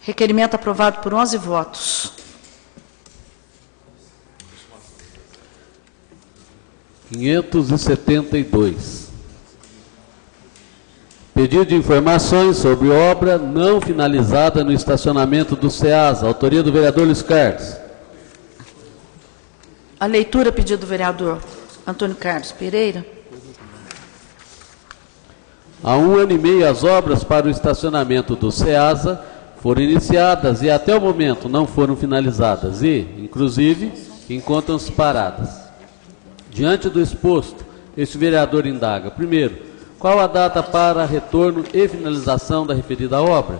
Requerimento aprovado por 11 votos. (572). Pedido de informações sobre obra não finalizada no estacionamento do SEASA. Autoria do vereador Luiz Carlos. A leitura, pedido do vereador Antônio Carlos Pereira. Há 1 ano e meio, as obras para o estacionamento do SEASA foram iniciadas e até o momento não foram finalizadas e, inclusive, encontram-se paradas. Diante do exposto, este vereador indaga, primeiro, qual a data para retorno e finalização da referida obra?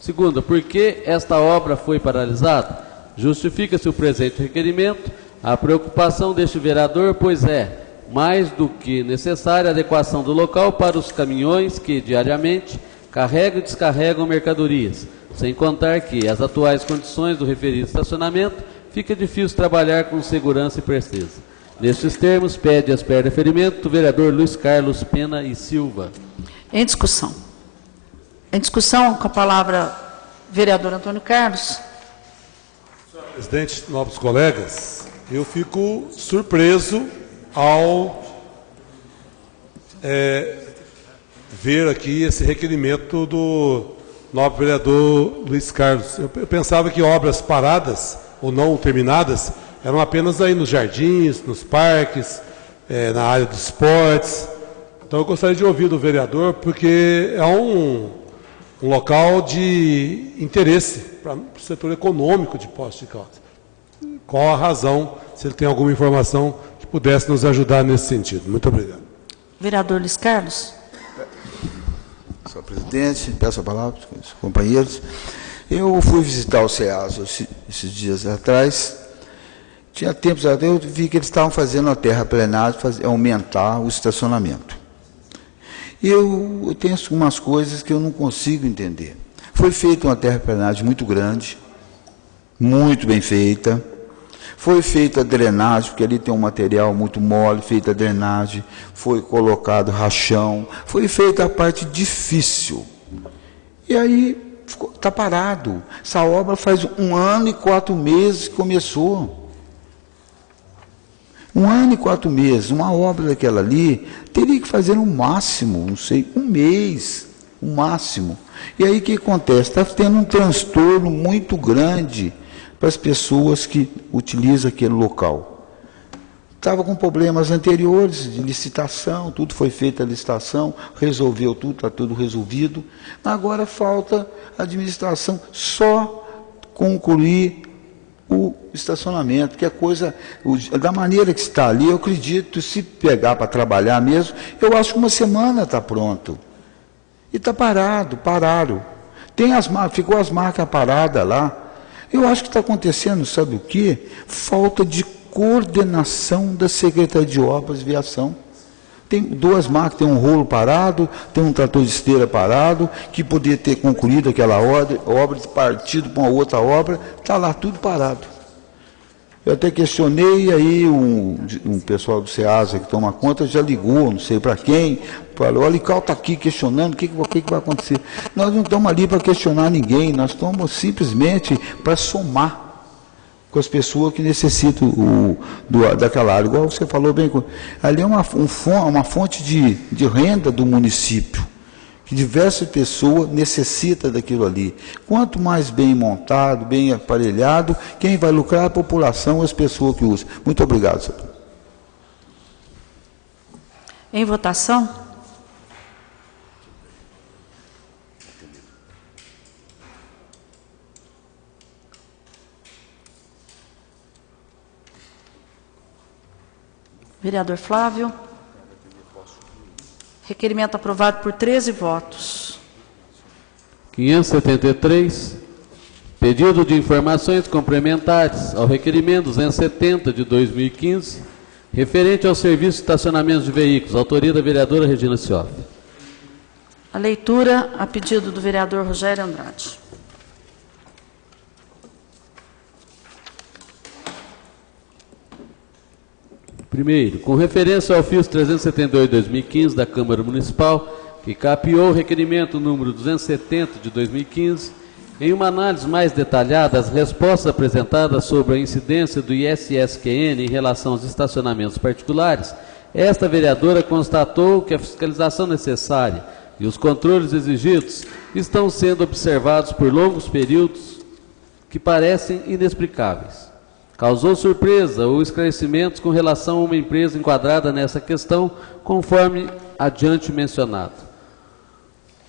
Segundo, por que esta obra foi paralisada? Justifica-se o presente requerimento a preocupação deste vereador, pois é mais do que necessária a adequação do local para os caminhões que, diariamente, carregam e descarregam mercadorias, sem contar que, as atuais condições do referido estacionamento, fica difícil trabalhar com segurança e presteza. Nestes termos, pede as per deferimento o vereador Luiz Carlos Pena e Silva. Em discussão. Em discussão, com a palavra, vereador Antônio Carlos. Senhor presidente, nobres colegas, eu fico surpreso ao ver aqui esse requerimento do nobre vereador Luiz Carlos. Eu pensava que obras paradas ou não terminadas eram apenas aí nos jardins, nos parques, na área dos esportes. Então eu gostaria de ouvir do vereador, porque é um local de interesse para o setor econômico de Poços de Caldas. Qual a razão, se ele tem alguma informação que pudesse nos ajudar nesse sentido. Muito obrigado. Vereador Luiz Carlos. Senhor presidente, peço a palavra para os companheiros. Eu fui visitar o SEASA esses dias atrás. Tinha tempos até eu vi que eles estavam fazendo a terraplenagem, aumentar o estacionamento. E eu tenho algumas coisas que eu não consigo entender. Foi feita uma terraplenagem muito grande, muito bem feita. Foi feita a drenagem, porque ali tem um material muito mole, feita a drenagem, foi colocado rachão, foi feita a parte difícil. E aí está parado. Essa obra faz 1 ano e 4 meses que começou. 1 ano e 4 meses, uma obra daquela ali, teria que fazer no máximo, não sei, 1 mês, o máximo. E aí o que acontece? Está tendo um transtorno muito grande para as pessoas que utilizam aquele local. Estava com problemas anteriores de licitação, tudo foi feita a licitação, resolveu tudo, está tudo resolvido. Agora falta a administração só concluir o estacionamento, que é coisa, da maneira que está ali, eu acredito, se pegar para trabalhar mesmo, eu acho que 1 semana está pronto. E está pararam. Ficou as marcas paradas lá. Eu acho que está acontecendo, sabe o quê? Falta de coordenação da Secretaria de Obras e Viação. Tem 2 marcas, tem um rolo parado, tem um trator de esteira parado, que poderia ter concluído aquela obra, partido para uma outra obra, está lá tudo parado. Eu até questionei, aí um pessoal do SEASA que toma conta já ligou, não sei para quem, falou, olha, o Lical está aqui questionando, o que vai acontecer? Nós não estamos ali para questionar ninguém, nós estamos simplesmente para somar com as pessoas que necessitam daquela área. Igual você falou bem, ali é uma fonte de renda do município, que diversas pessoas necessitam daquilo ali. Quanto mais bem montado, bem aparelhado, quem vai lucrar é a população, as pessoas que usam. Muito obrigado, senhor. Em votação. Vereador Flávio. Requerimento aprovado por 13 votos. 573. Pedido de informações complementares ao requerimento 270 de 2015, referente ao serviço de estacionamento de veículos, autoria da vereadora Regina Cioff. A leitura a pedido do vereador Rogério Andrade. Primeiro, com referência ao ofício 378 de 2015 da Câmara Municipal, que capeou o requerimento número 270 de 2015, em uma análise mais detalhada, as respostas apresentadas sobre a incidência do ISSQN em relação aos estacionamentos particulares, esta vereadora constatou que a fiscalização necessária e os controles exigidos estão sendo observados por longos períodos que parecem inexplicáveis. Causou surpresa ou esclarecimentos com relação a uma empresa enquadrada nessa questão, conforme adiante mencionado.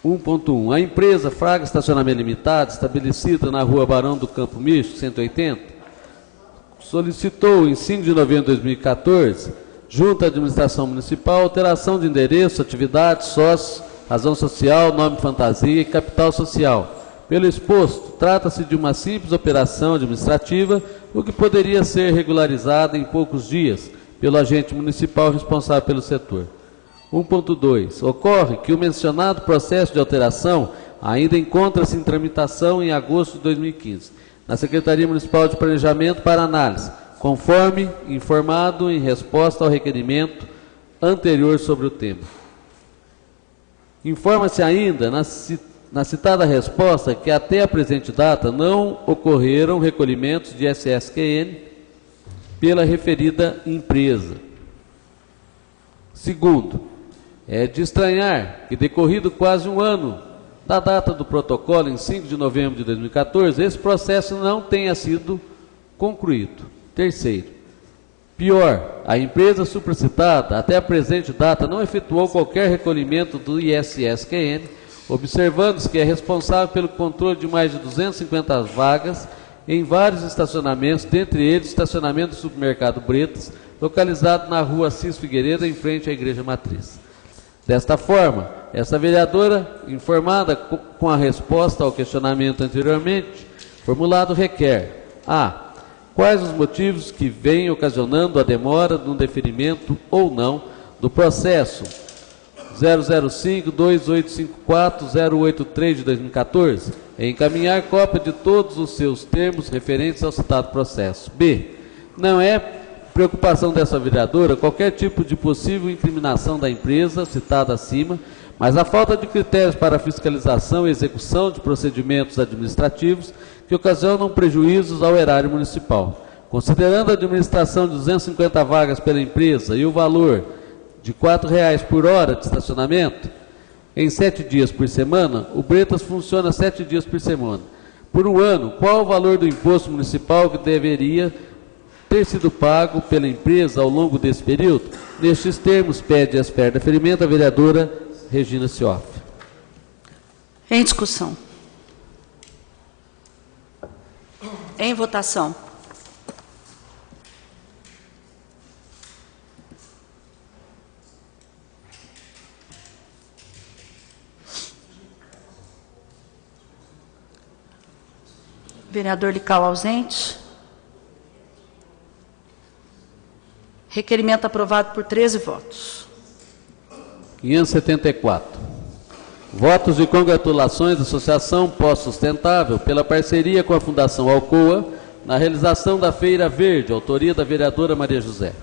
1.1. A empresa Fraga Estacionamento Limitado, estabelecida na rua Barão do Campo Misto, 180, solicitou, em 5 de novembro de 2014, junto à administração municipal, alteração de endereço, atividades, sócios, razão social, nome fantasia e capital social. Pelo exposto, trata-se de uma simples operação administrativa, o que poderia ser regularizada em poucos dias pelo agente municipal responsável pelo setor. 1.2. Ocorre que o mencionado processo de alteração ainda encontra-se em tramitação em agosto de 2015, na Secretaria Municipal de Planejamento para análise, conforme informado em resposta ao requerimento anterior sobre o tema. Informa-se ainda na citada resposta que até a presente data não ocorreram recolhimentos de ISSQN pela referida empresa. Segundo, é de estranhar que, decorrido quase um ano da data do protocolo, em 5 de novembro de 2014, esse processo não tenha sido concluído. Terceiro, pior, a empresa supracitada, até a presente data, não efetuou qualquer recolhimento do ISSQN, observando-se que é responsável pelo controle de mais de 250 vagas em vários estacionamentos, dentre eles o estacionamento do supermercado Bretas, localizado na rua Assis Figueiredo, em frente à Igreja Matriz. Desta forma, essa vereadora, informada com a resposta ao questionamento anteriormente formulado, requer: a. Quais os motivos que vêm ocasionando a demora no deferimento ou não do processo 005-2854-083 de 2014, e encaminhar cópia de todos os seus termos referentes ao citado processo. B. Não é preocupação dessa vereadora qualquer tipo de possível incriminação da empresa citada acima, mas a falta de critérios para a fiscalização e execução de procedimentos administrativos que ocasionam prejuízos ao erário municipal. Considerando a administração de 250 vagas pela empresa e o valor de R$ 4,00 por hora de estacionamento, em 7 dias por semana, o Bretas funciona 7 dias por semana. Por um ano, qual o valor do imposto municipal que deveria ter sido pago pela empresa ao longo desse período? Nestes termos, pede as per deferimento a vereadora Regina Cioff. Em discussão. Em votação. Vereador Lical ausente. Requerimento aprovado por 13 votos. 574. Votos de congratulações da Associação Pós-Sustentável pela parceria com a Fundação Alcoa na realização da Feira Verde, autoria da vereadora Maria José.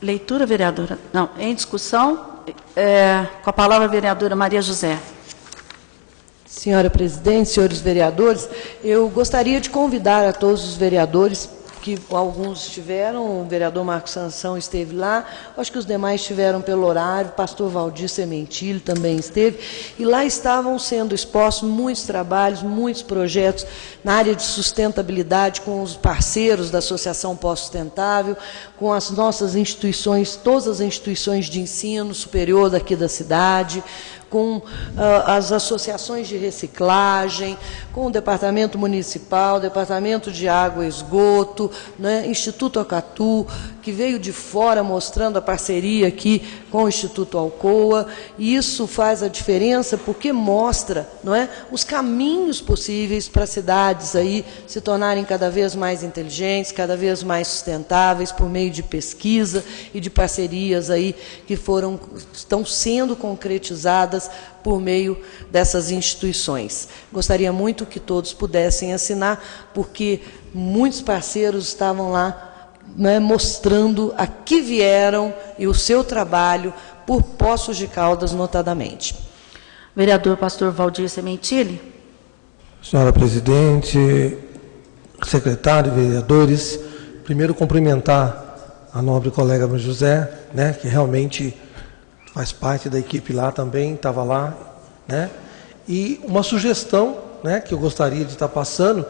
Leitura, vereadora. Não, em discussão, com a palavra a vereadora Maria José. Senhora presidente, senhores vereadores, eu gostaria de convidar a todos os vereadores, que alguns estiveram, o vereador Marcos Sansão esteve lá, acho que os demais estiveram pelo horário, o pastor Valdir Sementilho também esteve, e lá estavam sendo expostos muitos trabalhos, muitos projetos na área de sustentabilidade, com os parceiros da Associação Pós-Sustentável, com as nossas instituições, todas as instituições de ensino superior daqui da cidade, com as associações de reciclagem, com o Departamento Municipal, Departamento de Água e Esgoto, né, Instituto Acatu, que veio de fora mostrando a parceria aqui com o Instituto Alcoa, e isso faz a diferença porque mostra, não é, os caminhos possíveis para as cidades aí se tornarem cada vez mais inteligentes, cada vez mais sustentáveis por meio de pesquisa e de parcerias aí que estão sendo concretizadas por meio dessas instituições. Gostaria muito que todos pudessem assinar, porque muitos parceiros estavam lá, né, mostrando a que vieram e o seu trabalho por Poços de Caldas, notadamente. Vereador Pastor Valdir Sementili. Senhora presidente, secretário, vereadores, primeiro cumprimentar a nobre colega Maria José, né, que realmente faz parte da equipe lá também, estava lá, né? E uma sugestão, né, que eu gostaria de estar passando,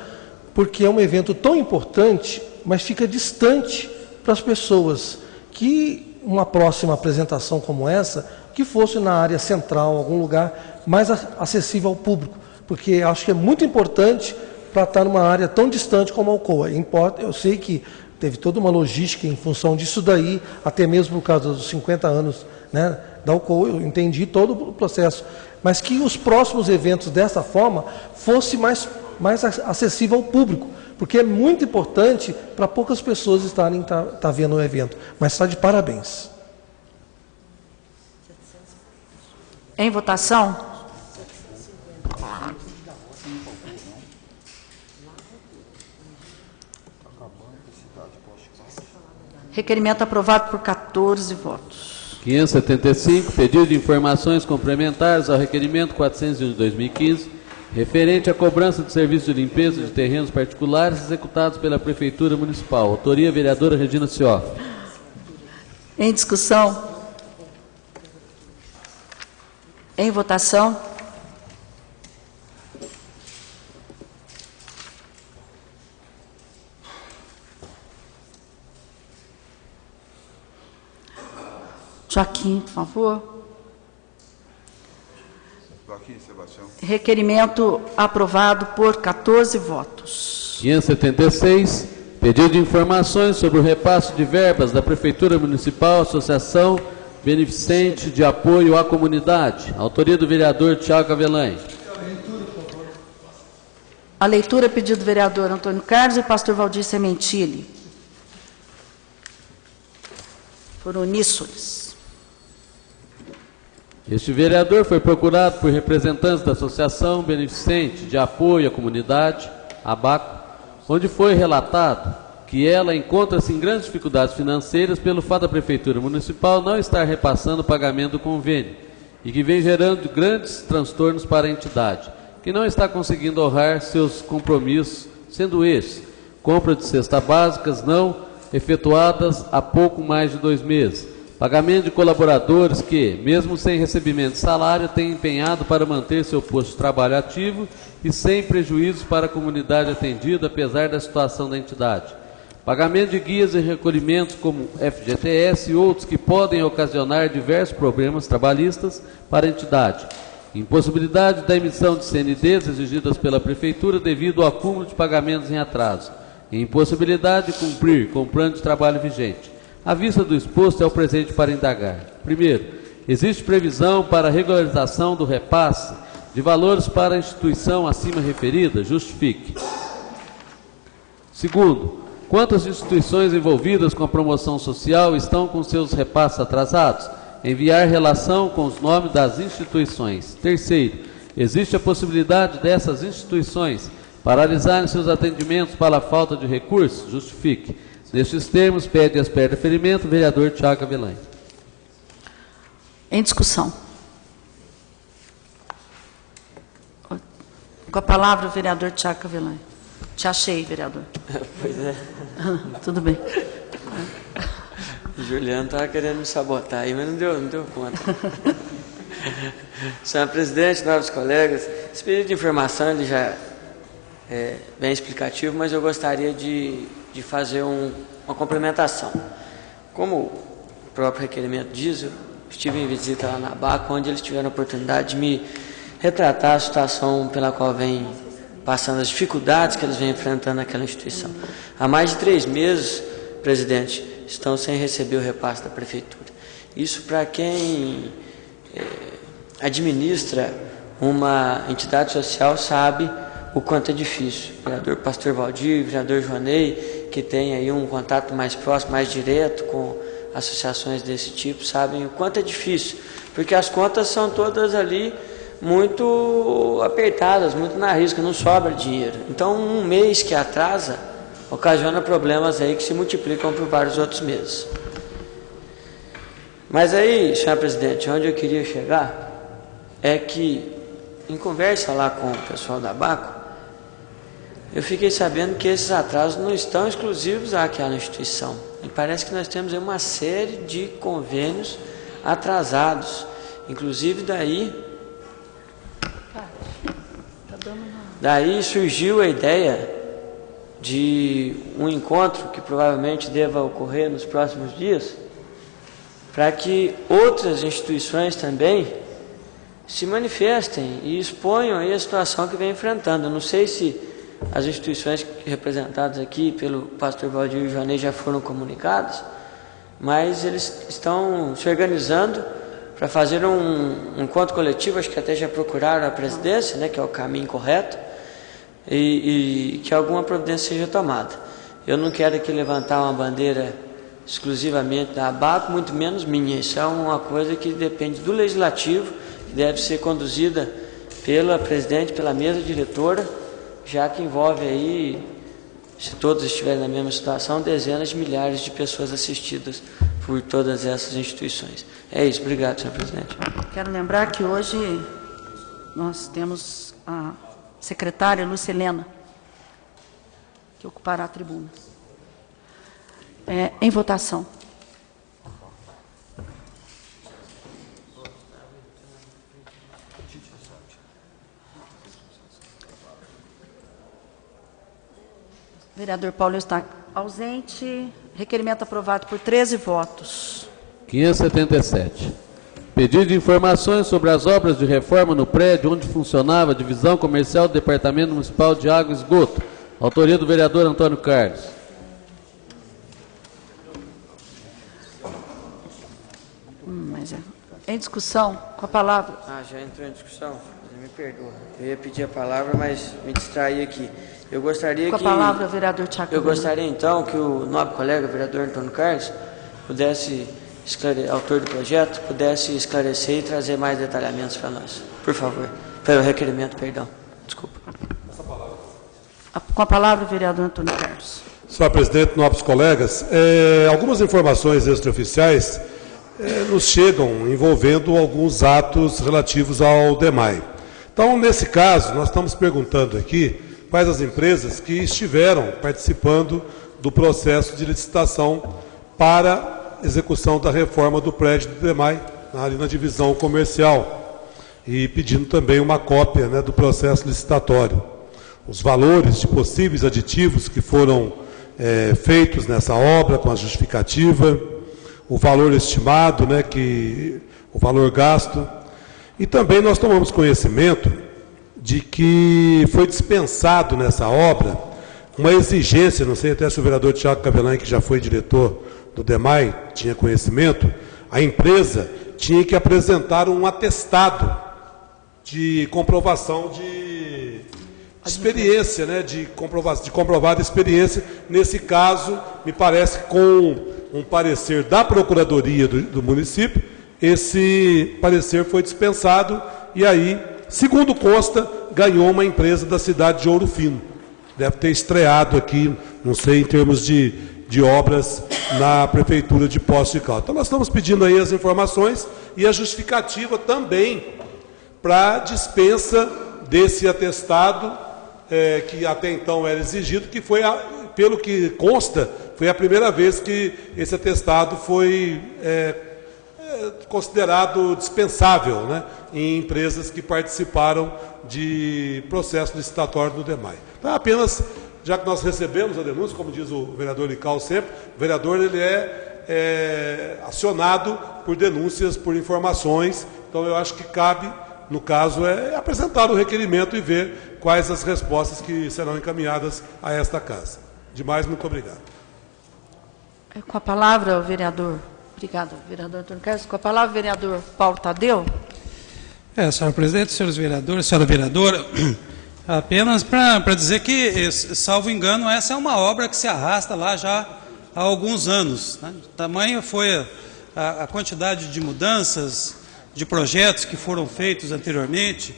porque é um evento tão importante, mas fica distante para as pessoas, que uma próxima apresentação como essa, que fosse na área central, algum lugar mais acessível ao público, porque acho que é muito importante para estar numa área tão distante como a Alcoa. Eu sei que teve toda uma logística em função disso daí, até mesmo por causa dos 50 anos, né, da Alcoa, eu entendi todo o processo, mas que os próximos eventos dessa forma fosse mais acessível ao público, porque é muito importante para poucas pessoas estarem vendo o evento, mas está de parabéns. Em votação. Requerimento aprovado por 14 votos. 575, pedido de informações complementares ao requerimento 401 de 2015, referente à cobrança de serviço de limpeza de terrenos particulares executados pela Prefeitura Municipal. Autoria, vereadora Regina Cioff. Em discussão. Em votação. Joaquim, por favor. Joaquim, Sebastião. Requerimento aprovado por 14 votos. 576, pedido de informações sobre o repasse de verbas da Prefeitura Municipal, Associação Beneficente de Apoio à Comunidade. Autoria do vereador Tiago Avelange. A leitura, pedido do vereador Antônio Carlos e pastor Valdir Sementili. Foram uníssonos. Este vereador foi procurado por representantes da Associação Beneficente de Apoio à Comunidade, ABACO, onde foi relatado que ela encontra-se em grandes dificuldades financeiras pelo fato da Prefeitura Municipal não estar repassando o pagamento do convênio e que vem gerando grandes transtornos para a entidade, que não está conseguindo honrar seus compromissos, sendo esses compra de cestas básicas não efetuadas há pouco mais de 2 meses, pagamento de colaboradores que, mesmo sem recebimento de salário, têm empenhado para manter seu posto de trabalho ativo e sem prejuízos para a comunidade atendida, apesar da situação da entidade. Pagamento de guias e recolhimentos como FGTS e outros que podem ocasionar diversos problemas trabalhistas para a entidade. Impossibilidade da emissão de CNDs exigidas pela Prefeitura devido ao acúmulo de pagamentos em atraso. E impossibilidade de cumprir com o plano de trabalho vigente. À vista do exposto, é o presente para indagar. Primeiro, existe previsão para a regularização do repasse de valores para a instituição acima referida? Justifique. Segundo, quantas instituições envolvidas com a promoção social estão com seus repasses atrasados? Enviar relação com os nomes das instituições. Terceiro, existe a possibilidade dessas instituições paralisarem seus atendimentos pela falta de recursos? Justifique. Nestes termos, pede as pé de referimento o vereador Tiago Avelange. Em discussão. Com a palavra o vereador Tiago Avelange. Te achei, vereador. Pois é. Tudo bem. O Juliano estava querendo me sabotar aí, mas não deu conta. Senhora presidente, nobres colegas, esse pedido de informação ele já é bem explicativo, mas eu gostaria de fazer uma complementação. Como o próprio requerimento diz, estive em visita lá na ABACO, onde eles tiveram a oportunidade de me retratar a situação pela qual vem passando, as dificuldades que eles vêm enfrentando naquela instituição. Há mais de 3 meses, presidente, estão sem receber o repasse da prefeitura. Isso para quem administra uma entidade social sabe o quanto é difícil. O vereador Pastor Valdir, o vereador Joanei, que tem aí um contato mais próximo, mais direto com associações desse tipo, sabem o quanto é difícil, porque as contas são todas ali muito apertadas, muito na risca, não sobra dinheiro. Então, um mês que atrasa ocasiona problemas aí que se multiplicam por vários outros meses. Mas aí, senhor presidente, onde eu queria chegar é que, em conversa lá com o pessoal da ABACO, eu fiquei sabendo que esses atrasos não estão exclusivos àquela instituição. E parece que nós temos aí uma série de convênios atrasados. Inclusive daí surgiu a ideia de um encontro que provavelmente deva ocorrer nos próximos dias, para que outras instituições também se manifestem e exponham aí a situação que vem enfrentando. Eu não sei se as instituições representadas aqui pelo pastor Valdir e Joanei já foram comunicadas, mas eles estão se organizando para fazer um encontro coletivo, acho que até já procuraram a presidência, né, que é o caminho correto, e que alguma providência seja tomada. Eu não quero aqui levantar uma bandeira exclusivamente da ABACO, muito menos minha. Isso é uma coisa que depende do Legislativo, que deve ser conduzida pela presidente, pela mesa diretora, já que envolve aí, se todos estiverem na mesma situação, dezenas de milhares de pessoas assistidas por todas essas instituições. É isso. Obrigado, senhor presidente. Quero lembrar que hoje nós temos a secretária Lucilena, que ocupará a tribuna. Em votação. Vereador Paulo está ausente. Requerimento aprovado por 13 votos. 577. Pedido de informações sobre as obras de reforma no prédio onde funcionava a divisão comercial do Departamento Municipal de Água e Esgoto. Autoria do vereador Antônio Carlos. Mas em discussão, com a palavra. Já entrou em discussão? Me perdoa. Eu ia pedir a palavra, mas me distraí aqui. Eu gostaria com a palavra, vereador Tiago. Eu gostaria, então, que o nobre colega, vereador Antônio Carlos, pudesse, autor do projeto, pudesse esclarecer e trazer mais detalhamentos para nós. Por favor. Pelo requerimento, perdão. Desculpa. Com a palavra, vereador Antônio Carlos. Senhor presidente, nobres colegas, algumas informações extraoficiais nos chegam envolvendo alguns atos relativos ao DEMAI. Então, nesse caso, nós estamos perguntando aqui quais as empresas que estiveram participando do processo de licitação para execução da reforma do prédio do DEMAI, ali na divisão comercial, e pedindo também uma cópia, né, do processo licitatório. Os valores de possíveis aditivos que foram feitos nessa obra, com a justificativa, o valor estimado, né, o valor gasto. E também nós tomamos conhecimento de que foi dispensado nessa obra uma exigência, não sei até se o vereador Tiago Cavelan, que já foi diretor do DEMAI, tinha conhecimento, a empresa tinha que apresentar um atestado de comprovação de experiência, né, de comprovada experiência. Nesse caso, me parece que com um parecer da Procuradoria do município, esse parecer foi dispensado e aí, segundo consta, ganhou uma empresa da cidade de Ouro Fino. Deve ter estreado aqui, não sei, em termos de obras na Prefeitura de Poços de Caldas. Então, nós estamos pedindo aí as informações e a justificativa também para a dispensa desse atestado, que até então era exigido, que foi, pelo que consta, foi a primeira vez que esse atestado foi considerado dispensável, né, em empresas que participaram de processo licitatório do DEMAI. Então, apenas, já que nós recebemos a denúncia, como diz o vereador Lical sempre, o vereador ele é acionado por denúncias, por informações. Então, eu acho que cabe, no caso, apresentar o requerimento e ver quais as respostas que serão encaminhadas a esta casa. Demais, muito obrigado. Com a palavra, o vereador. Obrigado, vereador Antônio Carlos. Com a palavra, o vereador Paulo Tadeu. Senhor presidente, senhores vereadores, senhora vereadora, apenas para dizer que, salvo engano, essa é uma obra que se arrasta lá já há alguns anos, né? Tamanha foi a quantidade de mudanças, de projetos que foram feitos anteriormente,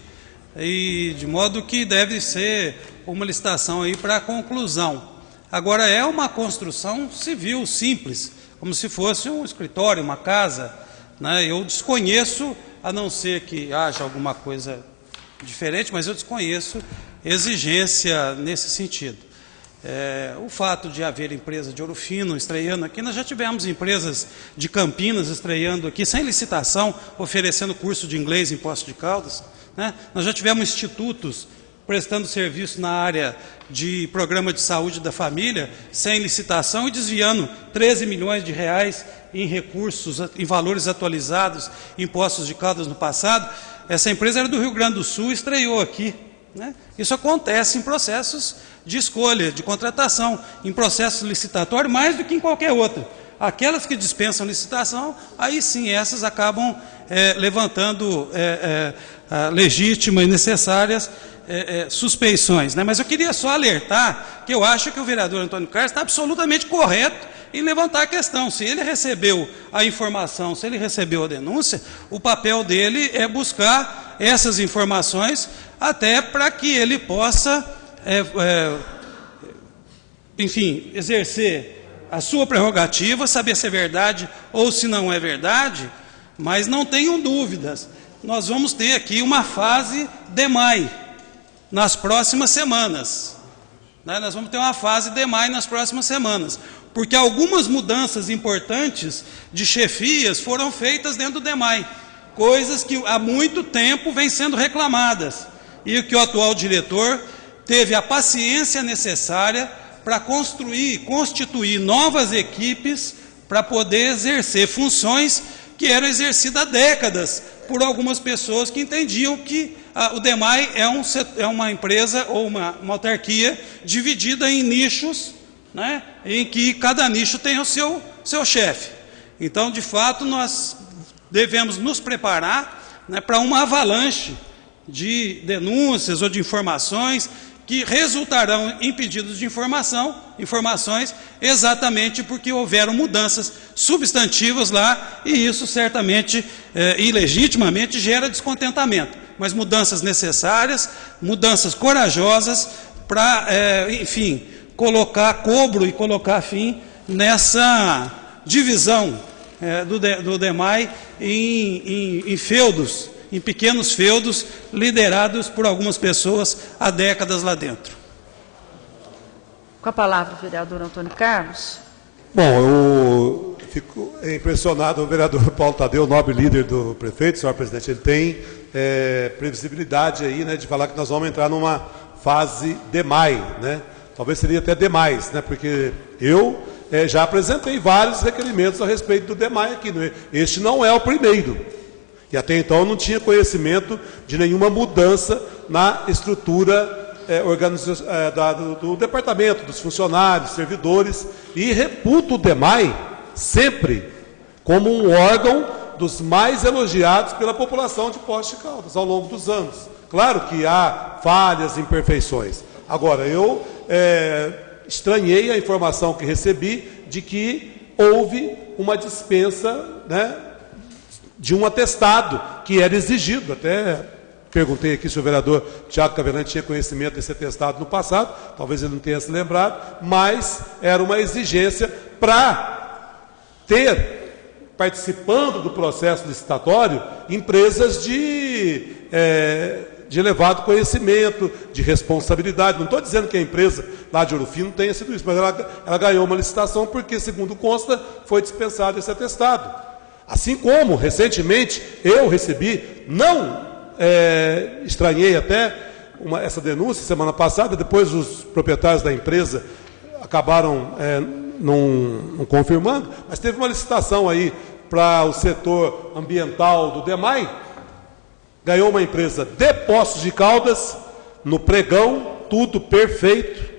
e de modo que deve ser uma licitação aí para a conclusão. Agora, é uma construção civil simples, como se fosse um escritório, uma casa, né? Eu desconheço, a não ser que haja alguma coisa diferente, mas eu desconheço exigência nesse sentido. O fato de haver empresa de Ouro Fino estreando aqui, nós já tivemos empresas de Campinas estreando aqui, sem licitação, oferecendo curso de inglês em Poços de Caldas, né? Nós já tivemos institutos prestando serviço na área de programa de saúde da família, sem licitação e desviando 13 milhões de reais em recursos, em valores atualizados em Poços de Caldas no passado. Essa empresa era do Rio Grande do Sul e estreou aqui, né? Isso acontece em processos de escolha, de contratação, em processos licitatórios, mais do que em qualquer outra. Aquelas que dispensam licitação, aí sim, essas acabam levantando legítimas e necessárias suspeições, né? Mas eu queria só alertar que eu acho que o vereador Antônio Carlos está absolutamente correto em levantar a questão. Se ele recebeu a informação, se ele recebeu a denúncia, o papel dele é buscar essas informações até para que ele possa, enfim, exercer a sua prerrogativa, saber se é verdade ou se não é verdade, mas não tenham dúvidas. Nós vamos ter aqui uma fase DEMAI nas próximas semanas, né? Nós vamos ter uma fase DEMAI nas próximas semanas, porque algumas mudanças importantes de chefias foram feitas dentro do DEMAI, coisas que há muito tempo vêm sendo reclamadas, e que o atual diretor teve a paciência necessária para constituir novas equipes para poder exercer funções que eram exercidas há décadas por algumas pessoas que entendiam que o DEMAI é uma empresa ou uma autarquia dividida em nichos, né, em que cada nicho tem o seu chefe. Então, de fato, nós devemos nos preparar, né, para uma avalanche de denúncias ou de informações que resultarão em pedidos de informações exatamente porque houveram mudanças substantivas lá, e isso certamente e legitimamente gera descontentamento, mas mudanças necessárias, mudanças corajosas para, enfim, colocar cobro e colocar fim nessa divisão do DEMAI em feudos, em pequenos feudos, liderados por algumas pessoas há décadas lá dentro. Com a palavra, o vereador Antônio Carlos. Bom, eu fico impressionado, o vereador Paulo Tadeu, nobre líder do prefeito, senhor presidente, ele tem previsibilidade aí, né, de falar que nós vamos entrar numa fase DEMAI, né? Talvez seria até demais, né? Porque eu já apresentei vários requerimentos a respeito do DEMAI aqui, né? Este não é o primeiro. E até então eu não tinha conhecimento de nenhuma mudança na estrutura do departamento, dos funcionários, servidores, e reputo o DEMAI sempre como um órgão dos mais elogiados pela população de Poços de Caldas ao longo dos anos. Claro que há falhas, imperfeições. Agora, eu estranhei a informação que recebi de que houve uma dispensa, né, de um atestado que era exigido. Até perguntei aqui se o vereador Tiago Cavalante tinha conhecimento desse atestado no passado, talvez ele não tenha se lembrado, mas era uma exigência para ter, participando do processo licitatório, empresas de elevado conhecimento, de responsabilidade. Não estou dizendo que a empresa lá de Ouro Fino tenha sido isso, mas ela ganhou uma licitação porque, segundo consta, foi dispensado esse atestado. Assim como, recentemente, eu recebi, estranhei até essa denúncia semana passada, depois os proprietários da empresa acabaram não confirmando, mas teve uma licitação aí para o setor ambiental do DEMAI, ganhou uma empresa de Poços de Caldas, no pregão, tudo perfeito,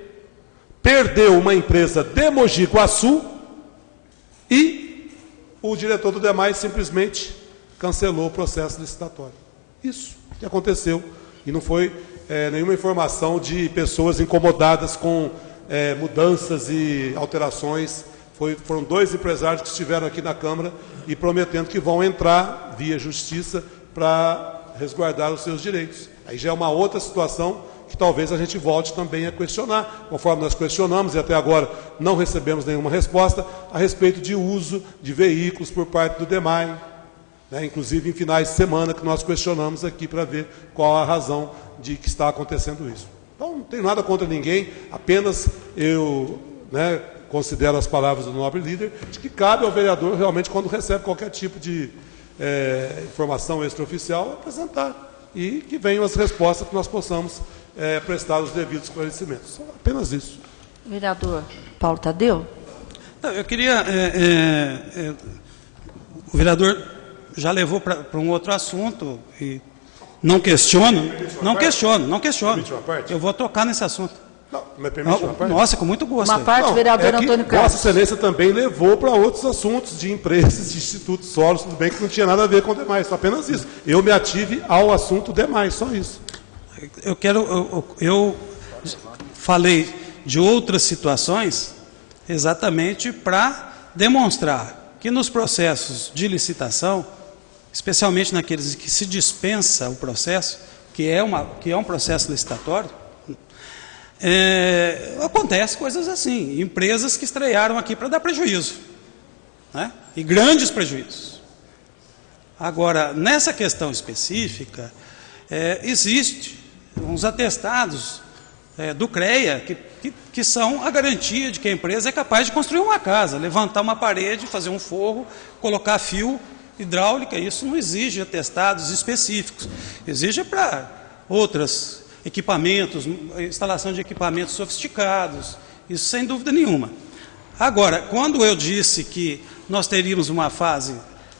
perdeu uma empresa de Mogi Guaçu e o diretor do DEMAI simplesmente cancelou o processo licitatório. Isso que aconteceu, e não foi nenhuma informação de pessoas incomodadas com mudanças e alterações. Foram 2 empresários que estiveram aqui na Câmara e prometendo que vão entrar via justiça para resguardar os seus direitos. Aí já é uma outra situação que talvez a gente volte também a questionar, conforme nós questionamos e até agora não recebemos nenhuma resposta a respeito de uso de veículos por parte do DEMAI, né, inclusive em finais de semana que nós questionamos aqui para ver qual a razão de que está acontecendo isso. Então, não tenho nada contra ninguém, apenas eu considero as palavras do nobre líder, de que cabe ao vereador realmente, quando recebe qualquer tipo de informação extraoficial, apresentar e que venham as respostas que nós possamos prestar os devidos esclarecimentos. Apenas isso. Vereador Paulo Tadeu. Eu queria... o vereador já levou para um outro assunto e não questiono. Eu vou tocar nesse assunto. Não, me permite uma parte? Nossa, com muito gosto. Uma parte, vereador Antônio Carlos. Vossa Excelência também levou para outros assuntos de empresas, de institutos solos, tudo bem que não tinha nada a ver com o demais, só apenas isso. Eu me ative ao assunto demais, só isso. Eu falei de outras situações exatamente para demonstrar que nos processos de licitação, especialmente naqueles em que se dispensa o processo, que é um processo licitatório, acontece coisas assim, empresas que estrearam aqui para dar prejuízo, né? E grandes prejuízos. Agora, nessa questão específica, existe uns atestados do CREA que são a garantia de que a empresa é capaz de construir uma casa, levantar uma parede, fazer um forro, colocar fio hidráulica. Isso não exige atestados específicos, exige para outros equipamentos, instalação de equipamentos sofisticados, isso sem dúvida nenhuma. Agora, quando eu disse que nós teríamos uma fase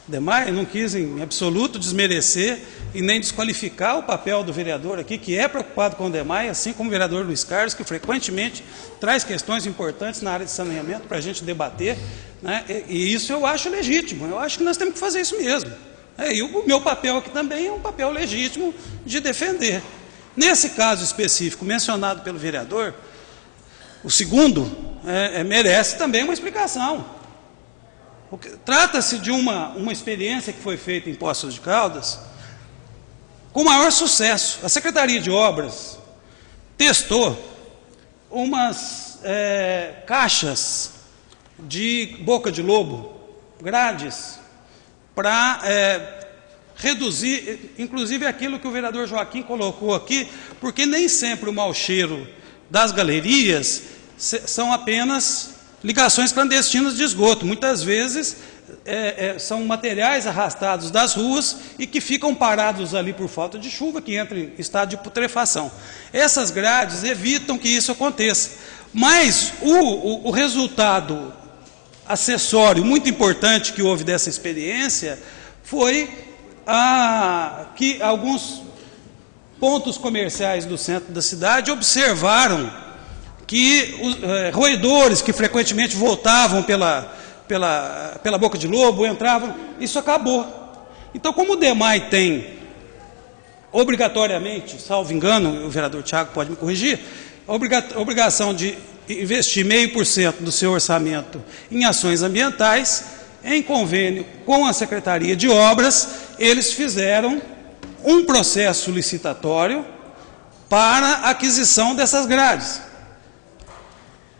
DEMAI, eu não quis em absoluto desmerecer e nem desqualificar o papel do vereador aqui, que é preocupado com o DEMAI, assim como o vereador Luiz Carlos, que frequentemente traz questões importantes na área de saneamento para a gente debater, né? E isso eu acho legítimo, eu acho que nós temos que fazer isso mesmo. E o meu papel aqui também é um papel legítimo de defender. Nesse caso específico mencionado pelo vereador, o segundo merece também uma explicação. Trata-se de uma experiência que foi feita em Poços de Caldas com maior sucesso. A Secretaria de Obras testou umas caixas de boca de lobo, grades, para reduzir, inclusive aquilo que o vereador Joaquim colocou aqui, porque nem sempre o mau cheiro das galerias são apenas ligações clandestinas de esgoto. Muitas vezes são materiais arrastados das ruas e que ficam parados ali por falta de chuva, que entram em estado de putrefação. Essas grades evitam que isso aconteça. Mas o resultado acessório muito importante que houve dessa experiência foi que alguns pontos comerciais do centro da cidade observaram que os roedores que frequentemente voltavam pela boca de lobo, entravam, isso acabou. Então, como o DEMAI tem, obrigatoriamente, salvo engano, o vereador Tiago pode me corrigir, a obrigação de investir 0,5% do seu orçamento em ações ambientais, em convênio com a Secretaria de Obras, eles fizeram um processo licitatório para a aquisição dessas grades.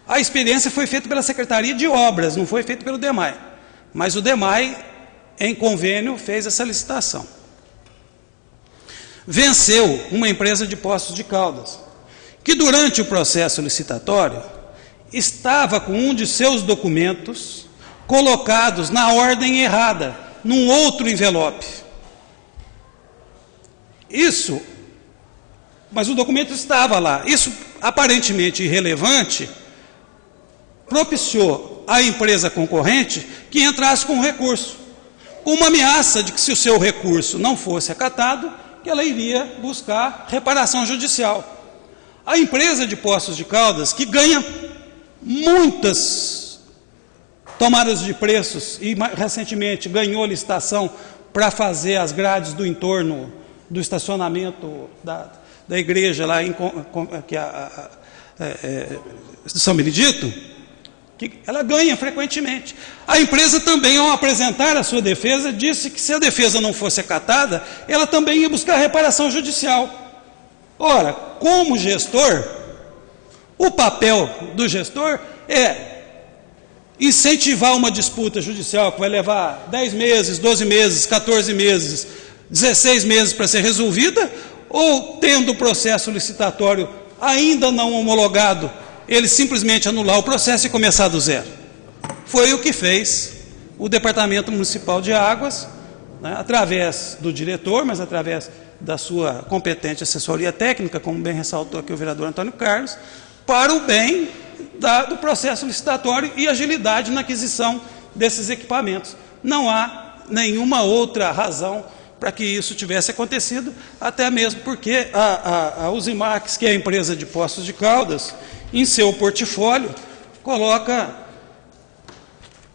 A experiência foi feita pela Secretaria de Obras, não foi feita pelo DEMAI. Mas o DEMAI, em convênio, fez essa licitação. Venceu uma empresa de Poços de Caldas, que durante o processo licitatório estava com um de seus documentos colocados na ordem errada, num outro envelope. Mas o documento estava lá. Isso, aparentemente irrelevante, propiciou à empresa concorrente que entrasse com recurso. com uma ameaça de que, se o seu recurso não fosse acatado, que ela iria buscar reparação judicial. A empresa de Poços de Caldas, que ganha muitas tomadas de preços e recentemente ganhou licitação para fazer as grades do entorno do estacionamento da igreja lá em São Benedito, que ela ganha frequentemente. A empresa também, ao apresentar a sua defesa, disse que, se a defesa não fosse acatada, ela também ia buscar reparação judicial. Ora, como gestor, o papel do gestor é incentivar uma disputa judicial que vai levar 10 meses, 12 meses, 14 meses, 16 meses para ser resolvida, ou, tendo o processo licitatório ainda não homologado, ele simplesmente anular o processo e começar do zero. Foi o que fez o Departamento Municipal de Águas, né, através do diretor, mas através da sua competente assessoria técnica, como bem ressaltou aqui o vereador Antônio Carlos, para o bem do processo licitatório e agilidade na aquisição desses equipamentos. Não há nenhuma outra razão para que isso tivesse acontecido, até mesmo porque a Usimax, que é a empresa de Poços de Caldas, em seu portfólio, coloca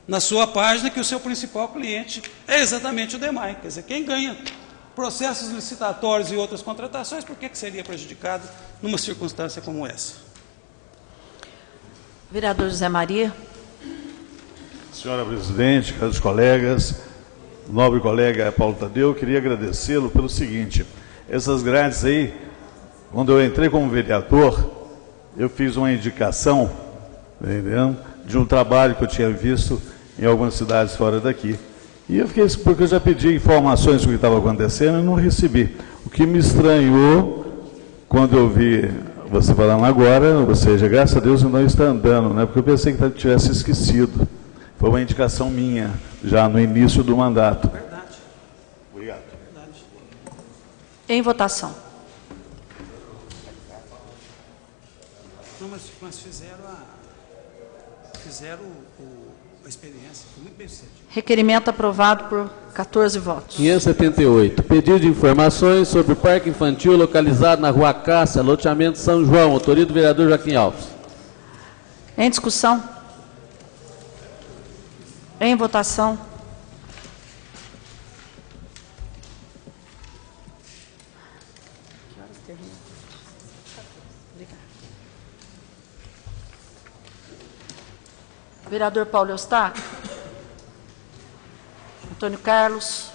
na sua página que o seu principal cliente é exatamente o DEMAI. Quer dizer, quem ganha processos licitatórios e outras contratações, por que seria prejudicado numa circunstância como essa? Vereador José Maria. Senhora presidente, caros colegas, nobre colega Paulo Tadeu, queria agradecê-lo pelo seguinte: essas grades aí, quando eu entrei como vereador, eu fiz uma indicação, entendeu, de um trabalho que eu tinha visto em algumas cidades fora daqui. E eu fiquei, porque eu já pedi informações do que estava acontecendo e não recebi. O que me estranhou quando eu vi você falando agora, ou seja, graças a Deus não está andando, né? Porque eu pensei que tivesse esquecido. Foi uma indicação minha, já no início do mandato. Verdade. Obrigado. Verdade. Em votação. Não, mas fizeram a experiência, foi muito bem sucedido. Requerimento aprovado por 14 votos. 578. Pedido de informações sobre o parque infantil localizado na Rua Cássia, loteamento São João. Autoria do vereador Joaquim Alves. Em discussão. Em votação. Vereador Paulo Eustáquio. Antônio Carlos.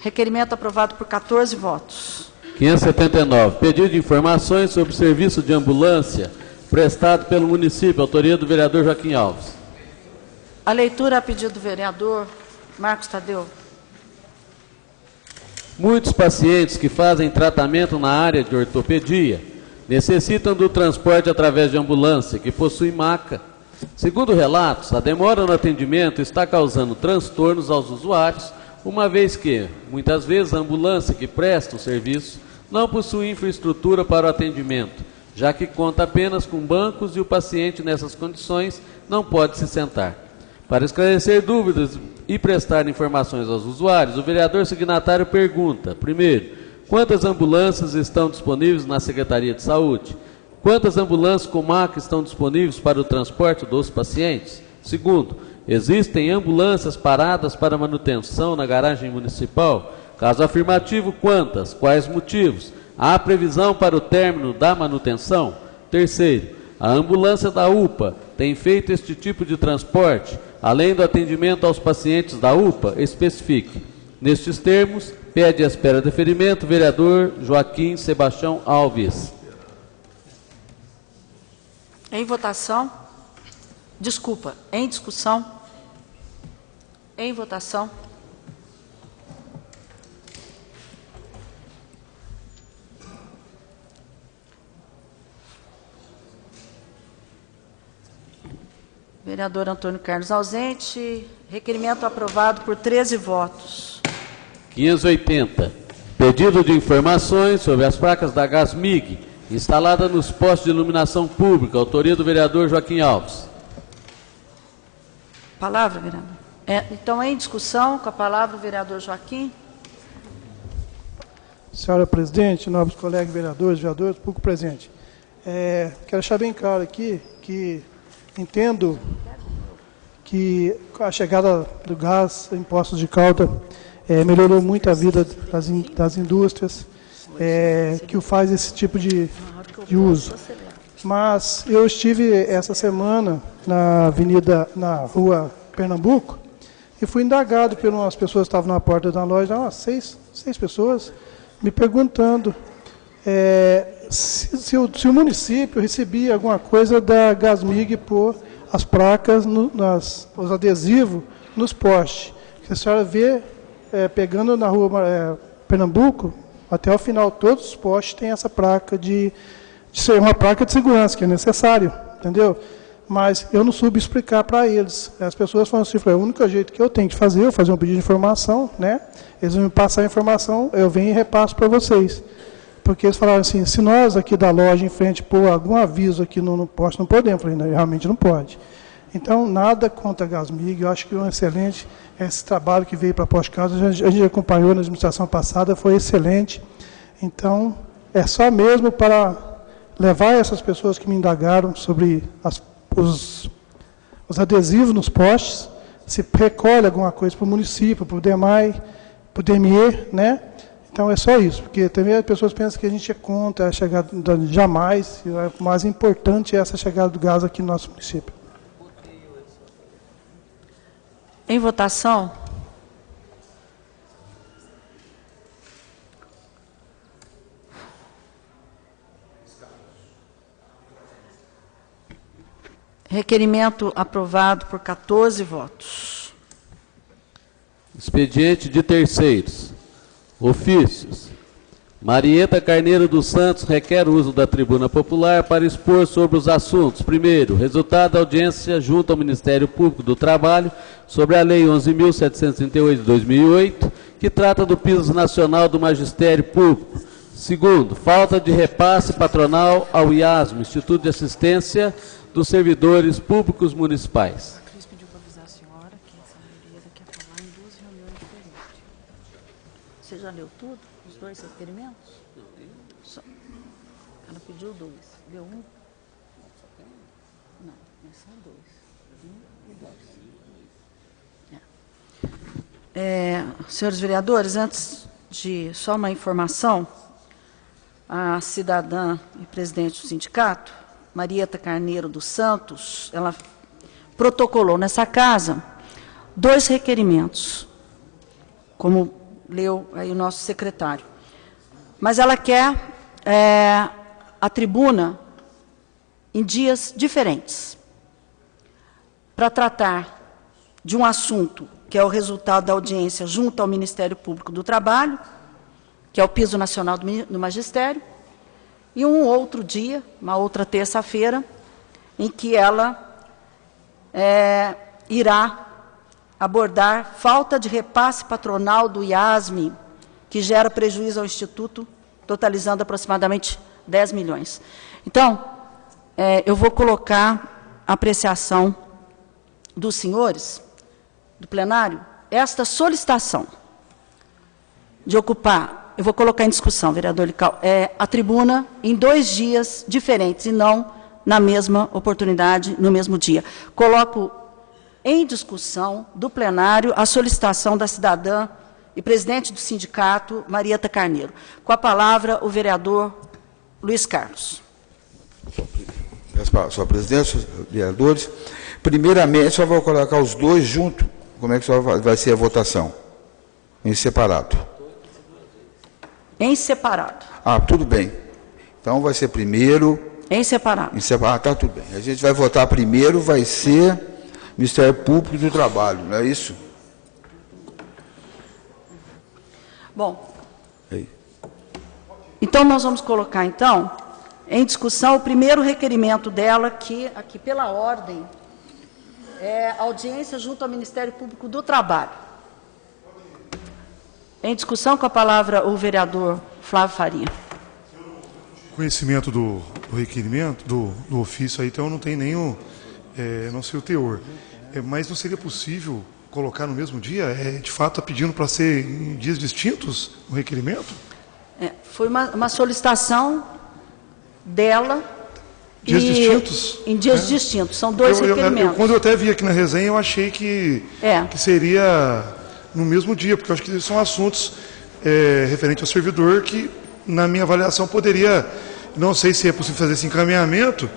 Requerimento aprovado por 14 votos. 579. Pedido de informações sobre o serviço de ambulância prestado pelo município. Autoria do vereador Joaquim Alves. A leitura a pedido do vereador Marcos Tadeu. Muitos pacientes que fazem tratamento na área de ortopedia necessitam do transporte através de ambulância, que possui maca. Segundo relatos, a demora no atendimento está causando transtornos aos usuários, uma vez que, muitas vezes, a ambulância que presta o serviço não possui infraestrutura para o atendimento, já que conta apenas com bancos e o paciente, nessas condições, não pode se sentar. Para esclarecer dúvidas e prestar informações aos usuários, o vereador signatário pergunta, primeiro, quantas ambulâncias estão disponíveis na Secretaria de Saúde? Quantas ambulâncias com maca estão disponíveis para o transporte dos pacientes? Segundo, existem ambulâncias paradas para manutenção na garagem municipal? Caso afirmativo, quantas? Quais motivos? Há previsão para o término da manutenção? Terceiro, a ambulância da UPA tem feito este tipo de transporte, além do atendimento aos pacientes da UPA? Especifique. Nestes termos, pede à espera de deferimento, vereador Joaquim Sebastião Alves. Em votação. Desculpa, em discussão. Em votação. Vereador Antônio Carlos ausente. Requerimento aprovado por 13 votos. 580. Pedido de informações sobre as placas da Gasmig, instalada nos postos de iluminação pública. Autoria do vereador Joaquim Alves. Palavra, vereador. Então, em discussão, com a palavra o vereador Joaquim. Senhora presidente, nobres colegas vereadores, público presente. Quero deixar bem claro aqui que entendo que a chegada do gás em Poços de Caldas melhorou muito a vida das indústrias que o faz esse tipo de uso. Mas eu estive essa semana na rua Pernambuco e fui indagado por umas pessoas que estavam na porta da loja, seis pessoas, me perguntando se o município recebia alguma coisa da Gasmig por as placas, os adesivos nos postes. A senhora vê, pegando na rua Pernambuco, até o final, todos os postes têm essa placa de ser uma placa de segurança, que é necessário, entendeu? Mas eu não soube explicar para eles. As pessoas falam assim, o único jeito que eu tenho de fazer, eu fazer um pedido de informação, né? Eles vão me passar a informação, eu venho e repasso para vocês. Porque eles falaram assim, se nós aqui da loja em frente pôr algum aviso aqui no poste, não podemos. Eu falei, não, realmente não pode. Então, nada contra a Gasmig, eu acho que é um excelente esse trabalho que veio para a Poste Caldas, a gente acompanhou na administração passada, foi excelente. Então, é só mesmo para levar essas pessoas que me indagaram sobre os adesivos nos postes, se recolhe alguma coisa para o município, para o DEMAI, para o DME, né? Então é só isso, porque também as pessoas pensam que a gente é contra a chegada, jamais, o mais importante é essa chegada do gás aqui no nosso município. Em votação. Requerimento aprovado por 14 votos. Expediente de terceiros. Ofícios. Marieta Carneiro dos Santos requer o uso da tribuna popular para expor sobre os assuntos. Primeiro, resultado da audiência junto ao Ministério Público do Trabalho sobre a Lei 11.738 de 2008, que trata do piso nacional do magistério público. Segundo, falta de repasse patronal ao IASM, Instituto de Assistência dos Servidores Públicos Municipais. A Cris pediu para avisar a senhora que essa Marieta quer falar em 2 reuniões diferentes. Você já leu tudo? Os 2 requerimentos? Só. Ela pediu 2. Deu 1? Não, são 2. 1 e 2. Senhores vereadores, antes de só uma informação, a cidadã e presidente do sindicato, Marieta Carneiro dos Santos, ela protocolou nessa casa 2 requerimentos, como leu aí o nosso secretário. Mas ela quer a tribuna em dias diferentes, para tratar de um assunto que é o resultado da audiência junto ao Ministério Público do Trabalho, que é o piso nacional do magistério, e um outro dia, uma outra terça-feira, em que ela irá abordar falta de repasse patronal do IASM, que gera prejuízo ao Instituto, totalizando aproximadamente 10 milhões. Então, eu vou colocar a apreciação dos senhores, do plenário, esta solicitação de ocupar, eu vou colocar em discussão, vereador Lical, a tribuna em 2 dias diferentes e não na mesma oportunidade, no mesmo dia. Coloco em discussão do plenário a solicitação da cidadã e presidente do sindicato, Marieta Carneiro. Com a palavra, o vereador Luiz Carlos. Senhor presidente, vereadores, primeiramente, só vou colocar os 2 juntos. Como é que só vai ser a votação? Em separado. Em separado. Ah, tudo bem. Então vai ser primeiro. Em separado. Em separado, tá tudo bem. A gente vai votar primeiro, vai ser Ministério Público do Trabalho, não é isso? Bom. Aí. Então nós vamos colocar então em discussão o primeiro requerimento dela, que aqui pela ordem é audiência junto ao Ministério Público do Trabalho. Em discussão, com a palavra o vereador Flávio Faria. Conhecimento do requerimento, do ofício, aí, então eu não tenho nenhum, não sei o teor. Mas não seria possível colocar no mesmo dia? De fato, está pedindo para ser em dias distintos o requerimento? Foi uma solicitação dela. Dias distintos? Em dias distintos, são dois requerimentos. Quando eu até vi aqui na resenha, eu achei que seria no mesmo dia, porque eu acho que são assuntos referentes ao servidor que, na minha avaliação, poderia, não sei se é possível fazer esse encaminhamento,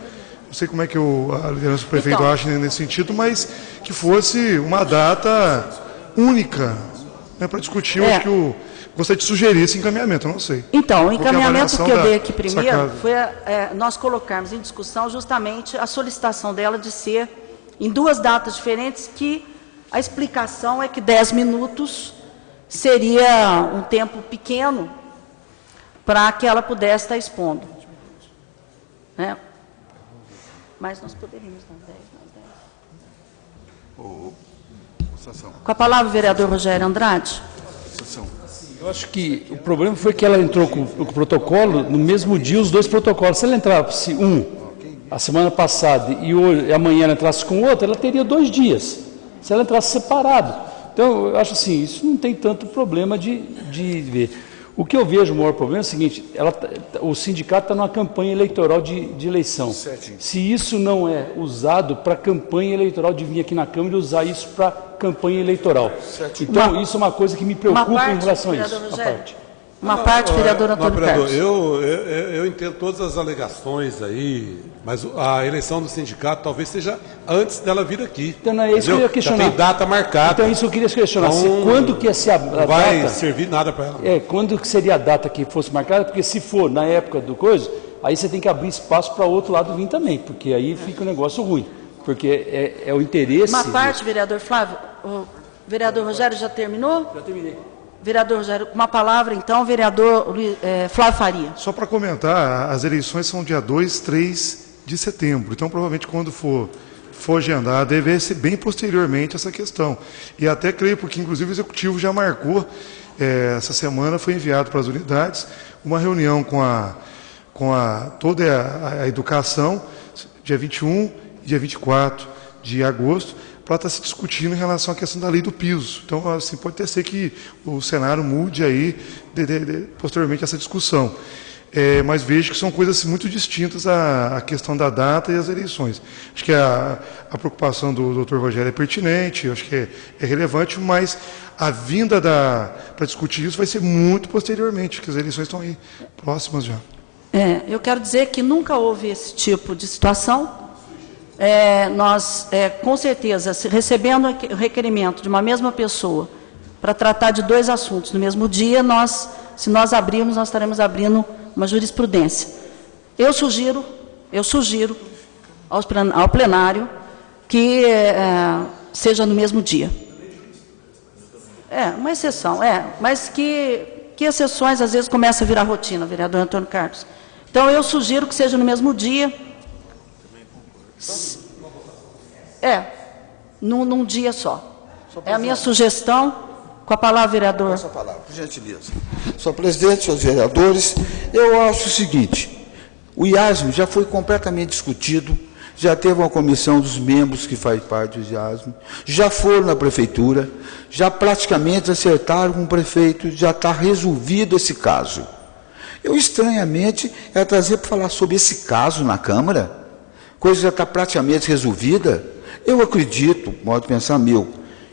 não sei como é que a liderança do prefeito acha nesse sentido, mas que fosse uma data única, né, para discutir. Eu acho que gostaria de sugerir esse encaminhamento, eu não sei. Então, o encaminhamento que eu dei aqui primeiro foi nós colocarmos em discussão justamente a solicitação dela de ser em duas datas diferentes, que a explicação é que 10 minutos seria um tempo pequeno para que ela pudesse estar expondo. Né? Mas nós poderíamos dar 10. Com a palavra, o vereador Rogério Andrade. Eu acho que o problema foi que ela entrou com o protocolo no mesmo dia, os dois protocolos. Se ela entrasse a semana passada e amanhã ela entrasse com outro, ela teria 2 dias. Se ela entrasse separado. Então, eu acho assim, isso não tem tanto problema de ver. O que eu vejo, o maior problema é o seguinte, o sindicato está numa campanha eleitoral de eleição. Se isso não é usado para campanha eleitoral, de vir aqui na Câmara e usar isso para campanha eleitoral. Então, isso é uma coisa que me preocupa em relação a isso. Uma parte, vereador Antônio Carlos. Eu entendo todas as alegações aí, mas a eleição do sindicato talvez seja antes dela vir aqui. Então, não é isso que eu ia questionar. Já tem data marcada. Então, isso eu queria questionar. Então, quando que ia ser a data? Não vai servir nada para ela. Quando que seria a data que fosse marcada? Porque se for na época do coisa, aí você tem que abrir espaço para o outro lado vir também, porque aí fica um negócio ruim. Porque é o interesse... Uma parte, vereador Flávio. O vereador Rogério já terminou? Já terminei. Vereador Rogério, uma palavra, então, vereador Flávio Faria. Só para comentar, as eleições são dia 2, 3 de setembro. Então, provavelmente, quando for agendar, deve ser bem posteriormente essa questão. E até creio, porque, inclusive, o Executivo já marcou, essa semana foi enviado para as unidades, uma reunião com toda a educação, dia 21 e dia 24 de agosto, para estar se discutindo em relação à questão da lei do piso. Então, assim, pode ser que o cenário mude aí, posteriormente, essa discussão. Mas vejo que são coisas assim, muito distintas a questão da data e as eleições. Acho que a preocupação do doutor Rogério é pertinente, acho que é relevante, mas a vinda para discutir isso vai ser muito posteriormente, porque as eleições estão aí próximas já. Eu quero dizer que nunca houve esse tipo de situação. Nós, com certeza, recebendo o requerimento de uma mesma pessoa para tratar de 2 assuntos no mesmo dia, se nós abrirmos, nós estaremos abrindo uma jurisprudência. Eu sugiro ao plenário que seja no mesmo dia. Uma exceção, mas que exceções às vezes começam a virar rotina, vereador Antônio Carlos. Então, eu sugiro que seja no mesmo dia. Num dia só. É a minha sugestão. Com a palavra, vereador. Essa palavra, por gentileza. Senhor presidente, senhores vereadores, eu acho o seguinte: o IASM já foi completamente discutido, já teve uma comissão dos membros que faz parte do IASM, já foram na prefeitura, já praticamente acertaram com o prefeito, já está resolvido esse caso. Eu, estranhamente, trazer para falar sobre esse caso na Câmara, coisa já está praticamente resolvida. Eu acredito, modo de pensar meu,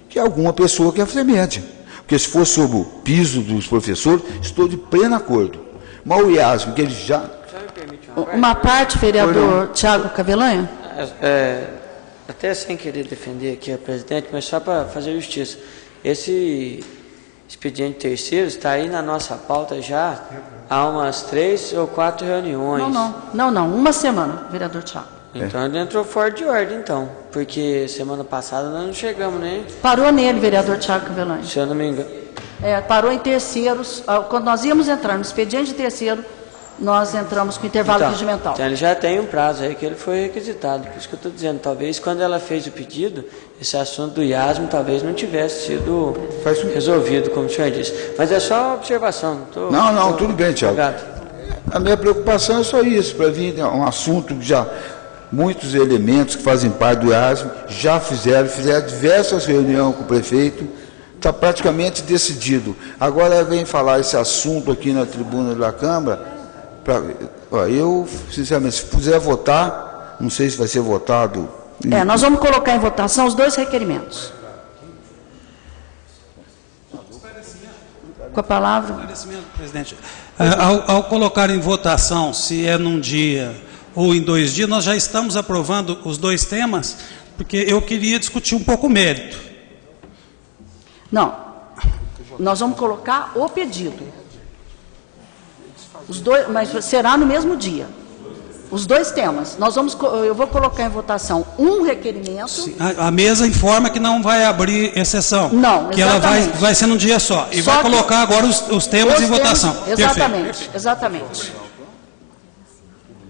que alguma pessoa quer fazer média. Porque se for sobre o piso dos professores, estou de pleno acordo. Mas o IASM, que ele já... Uma parte, vereador Tiago Cavelanha? Até sem querer defender aqui a presidente, mas só para fazer justiça. Esse expediente terceiro está aí na nossa pauta já há umas 3 ou 4 reuniões. Não, uma semana, vereador Tiago. Então ele entrou fora de ordem, então, porque semana passada nós não chegamos, né? Parou nele, vereador Tiago Cavelanha. Se eu não me engano. Parou em terceiros. Quando nós íamos entrar no expediente de terceiro, nós entramos com intervalo regimental. Então ele já tem um prazo aí que ele foi requisitado. Por isso que eu estou dizendo, talvez quando ela fez o pedido, esse assunto do IASM talvez não tivesse sido resolvido, como o senhor disse. Mas é só observação. Tudo bem, Tiago. A minha preocupação é só isso, para vir um assunto que já muitos elementos que fazem parte do EASM já fizeram diversas reuniões com o prefeito, está praticamente decidido. Agora vem falar esse assunto aqui na tribuna da Câmara, eu, sinceramente, se puder votar, não sei se vai ser votado... Nós vamos colocar em votação os dois requerimentos. Com a palavra. Presidente, ao colocar em votação, se é num dia ou em 2 dias, nós já estamos aprovando os 2 temas, porque eu queria discutir um pouco o mérito. Não, nós vamos colocar o pedido. Os dois, mas será no mesmo dia. Os 2 temas. Eu vou colocar em votação um requerimento. Sim, a mesa informa que não vai abrir exceção. Não, que ela vai ser num dia só. E vai colocar agora os temas em votação. Exatamente, Perfeito. exatamente.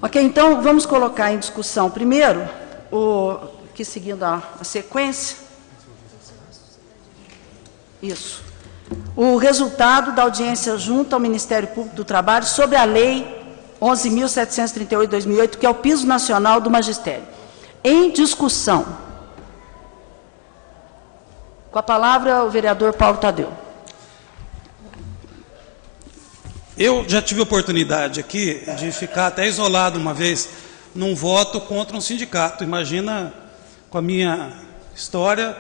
Ok, então vamos colocar em discussão primeiro, aqui seguindo a sequência. Isso. O resultado da audiência junto ao Ministério Público do Trabalho sobre a Lei 11.738/2008, que é o piso nacional do magistério. Em discussão. Com a palavra, o vereador Paulo Tadeu. Eu já tive a oportunidade aqui de ficar até isolado uma vez num voto contra um sindicato. Imagina, com a minha história,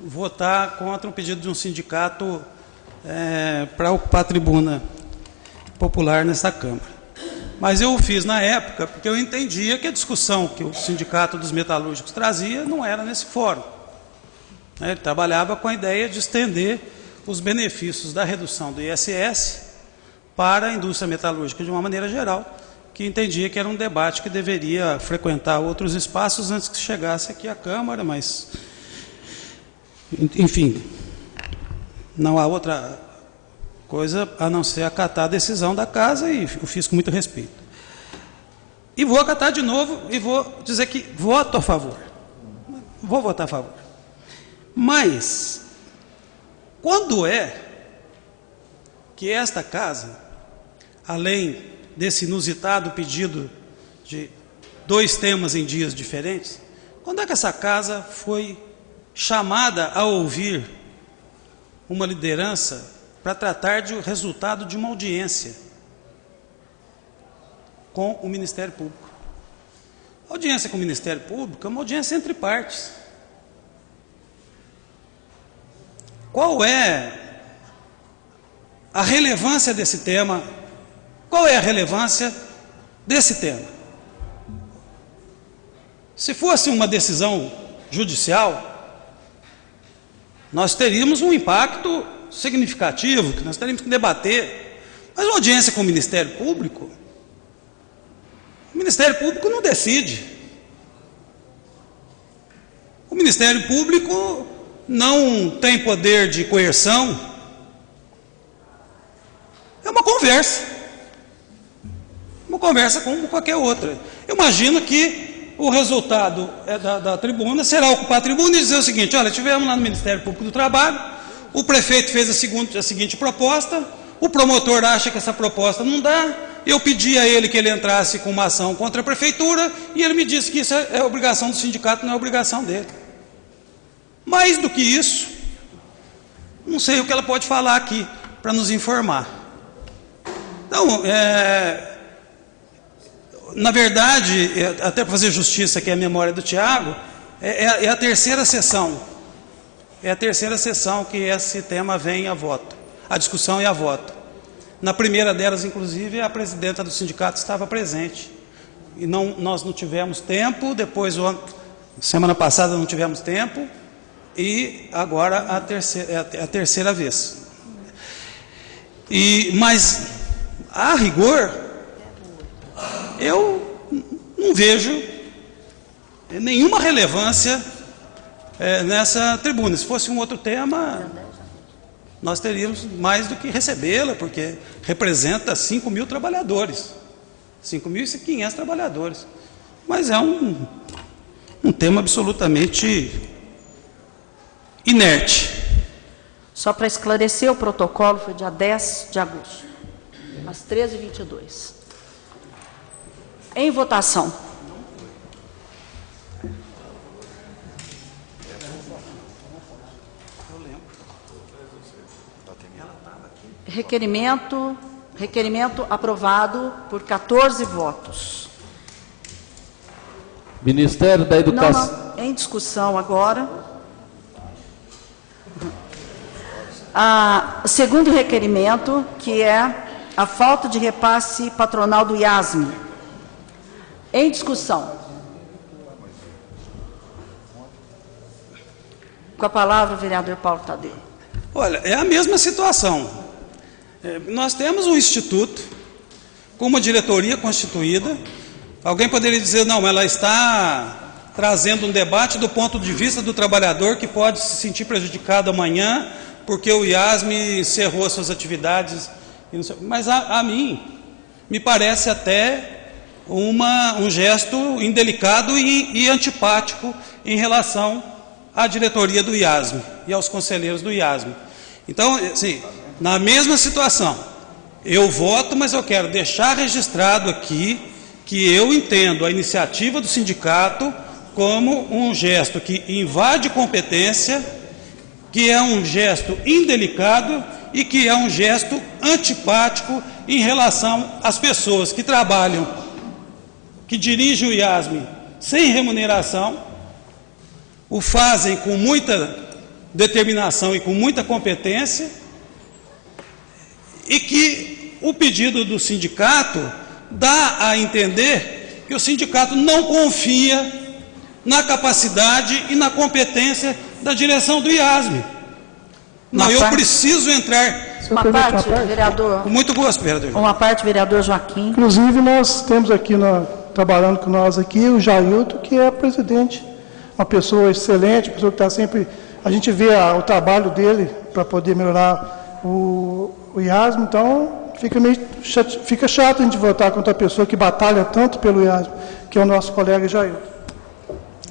votar contra um pedido de um sindicato para ocupar a tribuna popular nessa Câmara. Mas eu o fiz na época porque eu entendia que a discussão que o Sindicato dos Metalúrgicos trazia não era nesse fórum. Ele trabalhava com a ideia de estender os benefícios da redução do ISS para a indústria metalúrgica de uma maneira geral, que entendia que era um debate que deveria frequentar outros espaços antes que chegasse aqui à Câmara, mas, enfim, não há outra coisa a não ser acatar a decisão da casa, e eu fiz com muito respeito. E vou acatar de novo e vou dizer que voto a favor. Vou votar a favor. Mas, quando é que esta casa, além desse inusitado pedido de 2 temas em dias diferentes, quando é que essa casa foi chamada a ouvir uma liderança para tratar do resultado de uma audiência com o Ministério Público? A audiência com o Ministério Público é uma audiência entre partes. Qual é a relevância desse tema? Qual é a relevância desse tema? Se fosse uma decisão judicial, nós teríamos um impacto significativo, que nós teríamos que debater. Mas uma audiência com o Ministério Público não decide. O Ministério Público não tem poder de coerção. É uma conversa como qualquer outra. Eu imagino que o resultado da tribuna será ocupar a tribuna e dizer o seguinte: olha, tivemos lá no Ministério Público do Trabalho, o prefeito fez a seguinte proposta, o promotor acha que essa proposta não dá, eu pedi a ele que ele entrasse com uma ação contra a prefeitura, e ele me disse que isso é obrigação do sindicato, não é obrigação dele. Mais do que isso, não sei o que ela pode falar aqui para nos informar. Então, na verdade, até para fazer justiça aqui à memória do Tiago, é a terceira sessão. É a terceira sessão que esse tema vem a voto, a discussão e a voto. Na primeira delas, inclusive, a presidenta do sindicato estava presente. E nós não tivemos tempo, depois, semana passada não tivemos tempo, e agora a terceira vez. Mas, a rigor, eu não vejo nenhuma relevância nessa tribuna. Se fosse um outro tema, nós teríamos mais do que recebê-la, porque representa 5.000 trabalhadores, 5.500 trabalhadores. Mas é um tema absolutamente inerte. Só para esclarecer, o protocolo foi dia 10 de agosto, às 13h22. Em votação. Requerimento aprovado por 14 votos. Ministério da Educação. Não, em discussão agora. Segundo requerimento, que é a falta de repasse patronal do IASM. Em discussão. Com a palavra o vereador Paulo Tadeu. Olha, é a mesma situação. Nós temos um instituto com uma diretoria constituída. Alguém poderia dizer, não, ela está trazendo um debate do ponto de vista do trabalhador que pode se sentir prejudicado amanhã porque o IASM encerrou as suas atividades. Mas a mim, me parece até um gesto indelicado e antipático em relação à diretoria do IASM e aos conselheiros do IASM. Então, assim, na mesma situação, eu voto, mas eu quero deixar registrado aqui que eu entendo a iniciativa do sindicato como um gesto que invade competência, que é um gesto indelicado e que é um gesto antipático em relação às pessoas que trabalham, que dirigem o IASM sem remuneração, o fazem com muita determinação e com muita competência, e que o pedido do sindicato dá a entender que o sindicato não confia na capacidade e na competência da direção do IASM. Não, eu preciso entrar... Uma parte, vereador. Com muito gosto, vereador. Uma parte, vereador Joaquim. Inclusive, nós temos aqui, trabalhando com nós aqui, o Jailton, que é presidente. Uma pessoa excelente, uma pessoa que está sempre... A gente vê o trabalho dele para poder melhorar o IASM, então fica chato a gente votar contra a pessoa que batalha tanto pelo IASM, que é o nosso colega Jailton.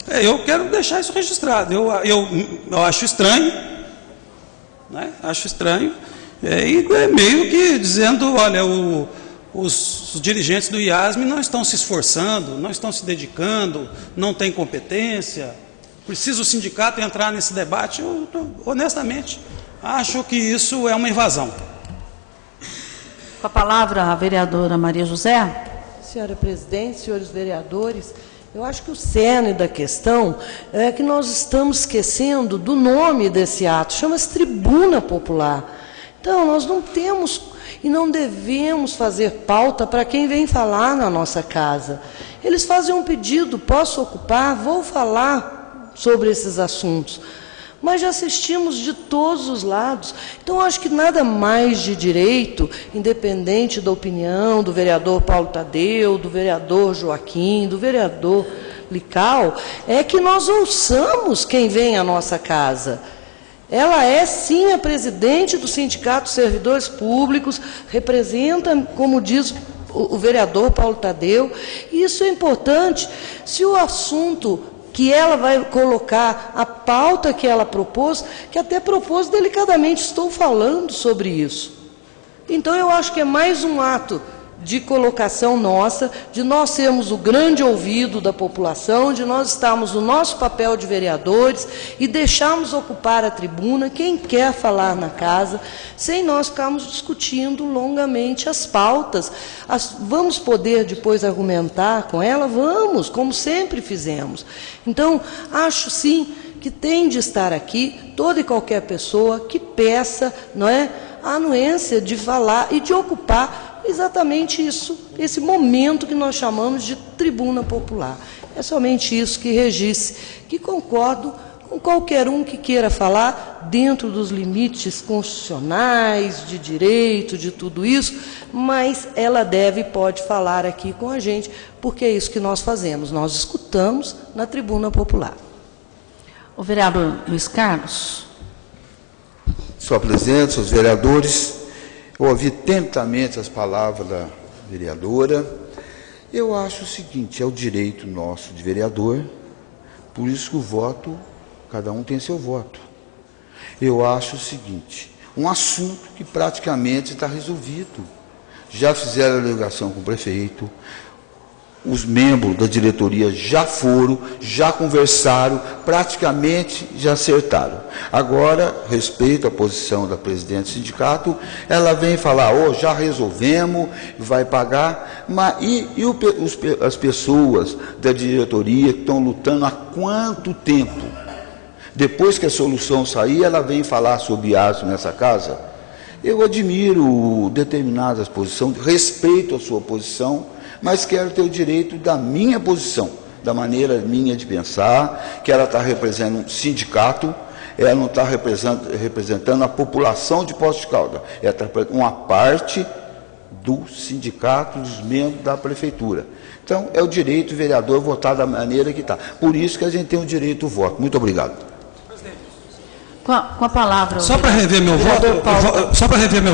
Eu quero deixar isso registrado. Eu acho estranho, né? Acho estranho, e meio que dizendo, olha, os dirigentes do IASM não estão se esforçando, não estão se dedicando, não têm competência, precisa o sindicato entrar nesse debate. Eu, honestamente, acho que isso é uma invasão. Com a palavra a vereadora Maria José. Senhora presidente, senhores vereadores, eu acho que o cerne da questão é que nós estamos esquecendo do nome desse ato, chama-se Tribuna Popular. Então, nós não temos e não devemos fazer pauta para quem vem falar na nossa casa. Eles fazem um pedido, posso ocupar, vou falar sobre esses assuntos. Mas já assistimos de todos os lados. Então, acho que nada mais de direito, independente da opinião do vereador Paulo Tadeu, do vereador Joaquim, do vereador Lical, é que nós ouçamos quem vem à nossa casa. Ela é, sim, a presidente do Sindicato dos Servidores Públicos, representa, como diz o vereador Paulo Tadeu, e isso é importante. Se o assunto que ela vai colocar, a pauta que ela propôs, que até propôs delicadamente, estou falando sobre isso. Então, eu acho que é mais um ato de colocação nossa, de nós sermos o grande ouvido da população, de nós estarmos no nosso papel de vereadores e deixarmos ocupar a tribuna quem quer falar na casa, sem nós ficarmos discutindo longamente as pautas. Vamos poder depois argumentar com ela? Vamos, como sempre fizemos. Então, acho sim que tem de estar aqui toda e qualquer pessoa que peça, não é, a anuência de falar e de ocupar exatamente isso, esse momento que nós chamamos de tribuna popular. É somente isso que regisse, que concordo com qualquer um que queira falar dentro dos limites constitucionais, de direito, de tudo isso, mas ela deve e pode falar aqui com a gente, porque é isso que nós fazemos, nós escutamos na tribuna popular. O vereador Luiz Carlos. Senhor presidente, senhores vereadores, eu ouvi atentamente as palavras da vereadora. Eu acho o seguinte, é o direito nosso de vereador, por isso que o voto, cada um tem seu voto. Eu acho o seguinte, um assunto que praticamente está resolvido. Já fizeram a alegação com o prefeito, os membros da diretoria já foram, já conversaram, praticamente já acertaram. Agora, respeito à posição da presidente do sindicato, ela vem falar, já resolvemos, vai pagar, mas as pessoas da diretoria que estão lutando há quanto tempo? Depois que a solução sair, ela vem falar sobre aço nessa casa. Eu admiro determinadas posições, respeito a sua posição, mas quero ter o direito da minha posição, da maneira minha de pensar, que ela está representando um sindicato, ela não está representando a população de Poços de Caldas, ela está representando uma parte do sindicato, dos membros da prefeitura. Então, é o direito do vereador votar da maneira que está. Por isso que a gente tem o direito do voto. Muito obrigado. Com a palavra. Só para rever meu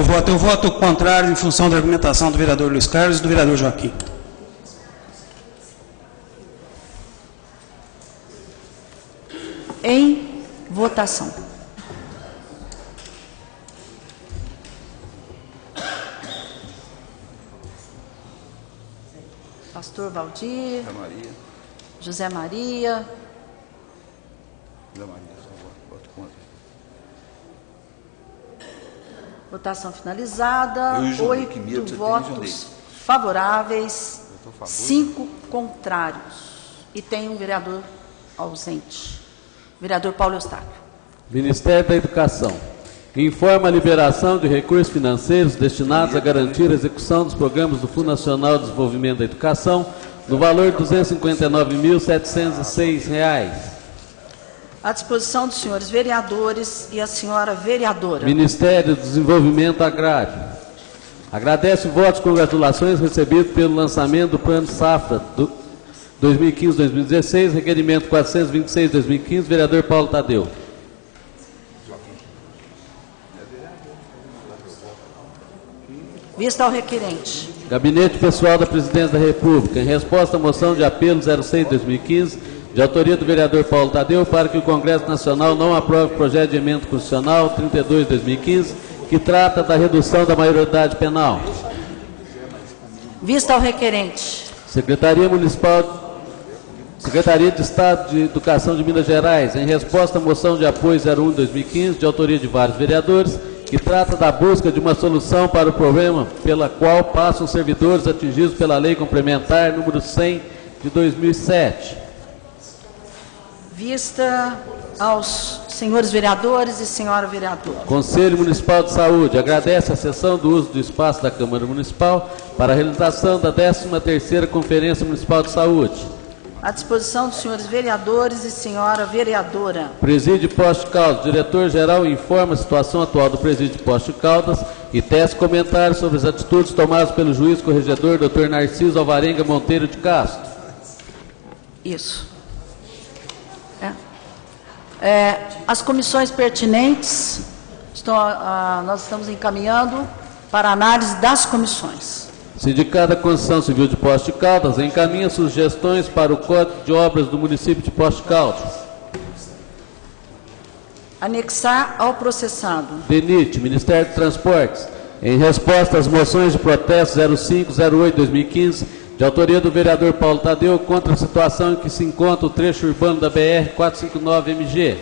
voto, eu voto contrário em função da argumentação do vereador Luiz Carlos e do vereador Joaquim. Em votação. Pastor Valdir. José Maria. Votação finalizada. 8 votos favoráveis, 5 contrários. E tem um vereador ausente. Vereador Paulo Eustáquio. Ministério da Educação. Informa a liberação de recursos financeiros destinados a garantir a execução dos programas do Fundo Nacional de Desenvolvimento da Educação, no valor de R$ 259.706. À disposição dos senhores vereadores e a senhora vereadora. Ministério do Desenvolvimento Agrário. Agradece o voto de congratulações recebido pelo lançamento do Plano Safra 2015-2016, requerimento 426-2015, vereador Paulo Tadeu. Vista ao requerente. Gabinete Pessoal da Presidência da República, em resposta à moção de apelo 06-2015, de autoria do vereador Paulo Tadeu, para que o Congresso Nacional não aprove o projeto de emenda constitucional 32-2015, que trata da redução da maioridade penal. Vista ao requerente. Secretaria de Estado de Educação de Minas Gerais, em resposta à moção de apoio 01-2015, de autoria de vários vereadores, que trata da busca de uma solução para o problema pela qual passam os servidores atingidos pela Lei Complementar número 100 de 2007. Vista aos senhores vereadores e senhora vereadora. Conselho Municipal de Saúde agradece a cessão do uso do espaço da Câmara Municipal para a realização da 13ª Conferência Municipal de Saúde. À disposição dos senhores vereadores e senhora vereadora. Presídio Poços de Caldas. Diretor-geral informa a situação atual do Presídio Poços de Caldas e tece comentários sobre as atitudes tomadas pelo juiz corregedor Dr. Narciso Alvarenga Monteiro de Castro. Isso. As comissões pertinentes, nós estamos encaminhando para análise das comissões. Sindicato da Construção Civil de Poços de Caldas encaminha sugestões para o Código de Obras do município de Poços de Caldas. Anexar ao processado. DENIT, Ministério de Transportes, em resposta às moções de protesto 0508-2015, de autoria do vereador Paulo Tadeu, contra a situação em que se encontra o trecho urbano da BR-459-MG.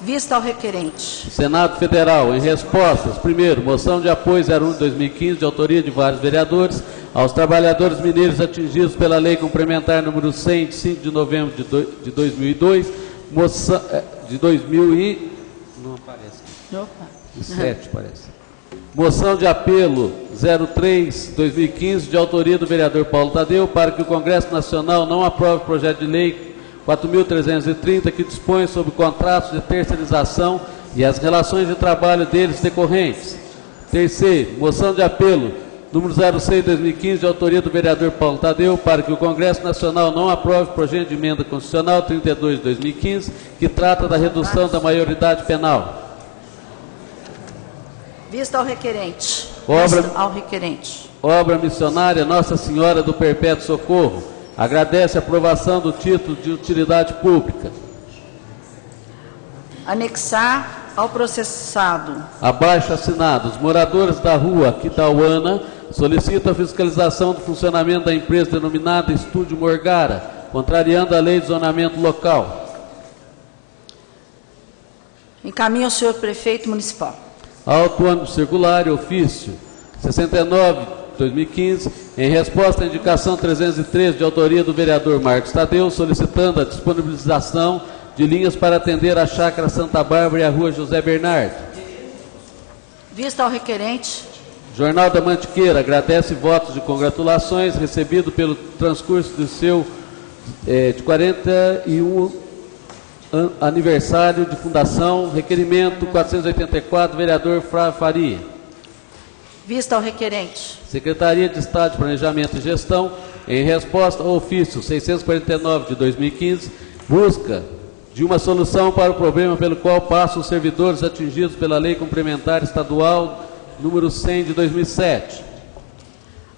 Vista ao requerente. Senado Federal, em respostas, primeiro, moção de apoio 01-2015, de autoria de vários vereadores, aos trabalhadores mineiros atingidos pela Lei Complementar número 100, de 5 de novembro de 2002, moção de 2000 e... não aparece. Opa. 7, parece. Moção de apelo 03-2015, de autoria do vereador Paulo Tadeu, para que o Congresso Nacional não aprove o projeto de lei 4.330, que dispõe sobre contratos de terceirização e as relações de trabalho deles decorrentes. Terceiro, moção de apelo número 06-2015, de autoria do vereador Paulo Tadeu, para que o Congresso Nacional não aprove o projeto de emenda constitucional 32-2015, que trata da redução da maioridade penal. Vista ao requerente. Obra missionária Nossa Senhora do Perpétuo Socorro. Agradece a aprovação do título de utilidade pública. Anexar ao processado. Abaixo assinados. Moradores da rua Quitauana solicitam a fiscalização do funcionamento da empresa denominada Estúdio Morgara, contrariando a lei de zonamento local. Encaminho ao senhor prefeito municipal. Auto ônibus circular e ofício 69/2015, em resposta à indicação 313 de autoria do vereador Marcos Tadeu, solicitando a disponibilização de linhas para atender a Chácara Santa Bárbara e a Rua José Bernardo. Vista ao requerente. Jornal da Mantiqueira agradece votos de congratulações recebido pelo transcurso do seu de 41 aniversário de fundação. Requerimento 484, vereador Flávio Faria. Vista ao requerente. Secretaria de Estado de Planejamento e Gestão, em resposta ao ofício 649 de 2015, busca de uma solução para o problema pelo qual passam os servidores atingidos pela Lei Complementar Estadual número 100 de 2007.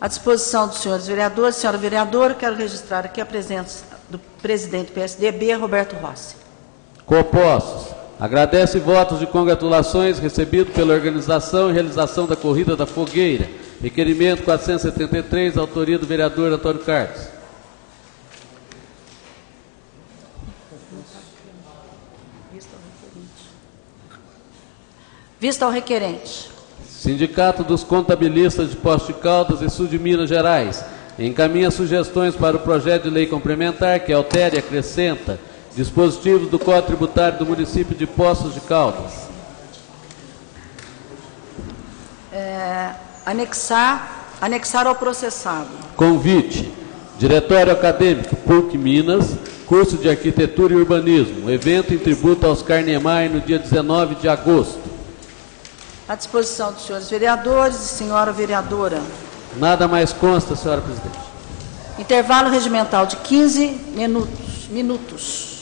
À disposição dos senhores vereadores. Senhora vereadora, quero registrar aqui a presença do presidente do PSDB, Roberto Rossi. Compostos. Agradece votos de congratulações recebidos pela organização e realização da Corrida da Fogueira. Requerimento 473, autoria do vereador Antônio Carlos. Vista ao requerente. Sindicato dos Contabilistas de Poços de Caldas e Sul de Minas Gerais encaminha sugestões para o projeto de lei complementar que altera e acrescenta dispositivos do Código Tributário do município de Poços de Caldas. Anexar ao processado. Convite. Diretório Acadêmico PUC Minas, curso de Arquitetura e Urbanismo. Evento em tributo aos Niemeyer no dia 19 de agosto. À disposição dos senhores vereadores e senhora vereadora. Nada mais consta, senhora presidente. Intervalo regimental de 15 minutos.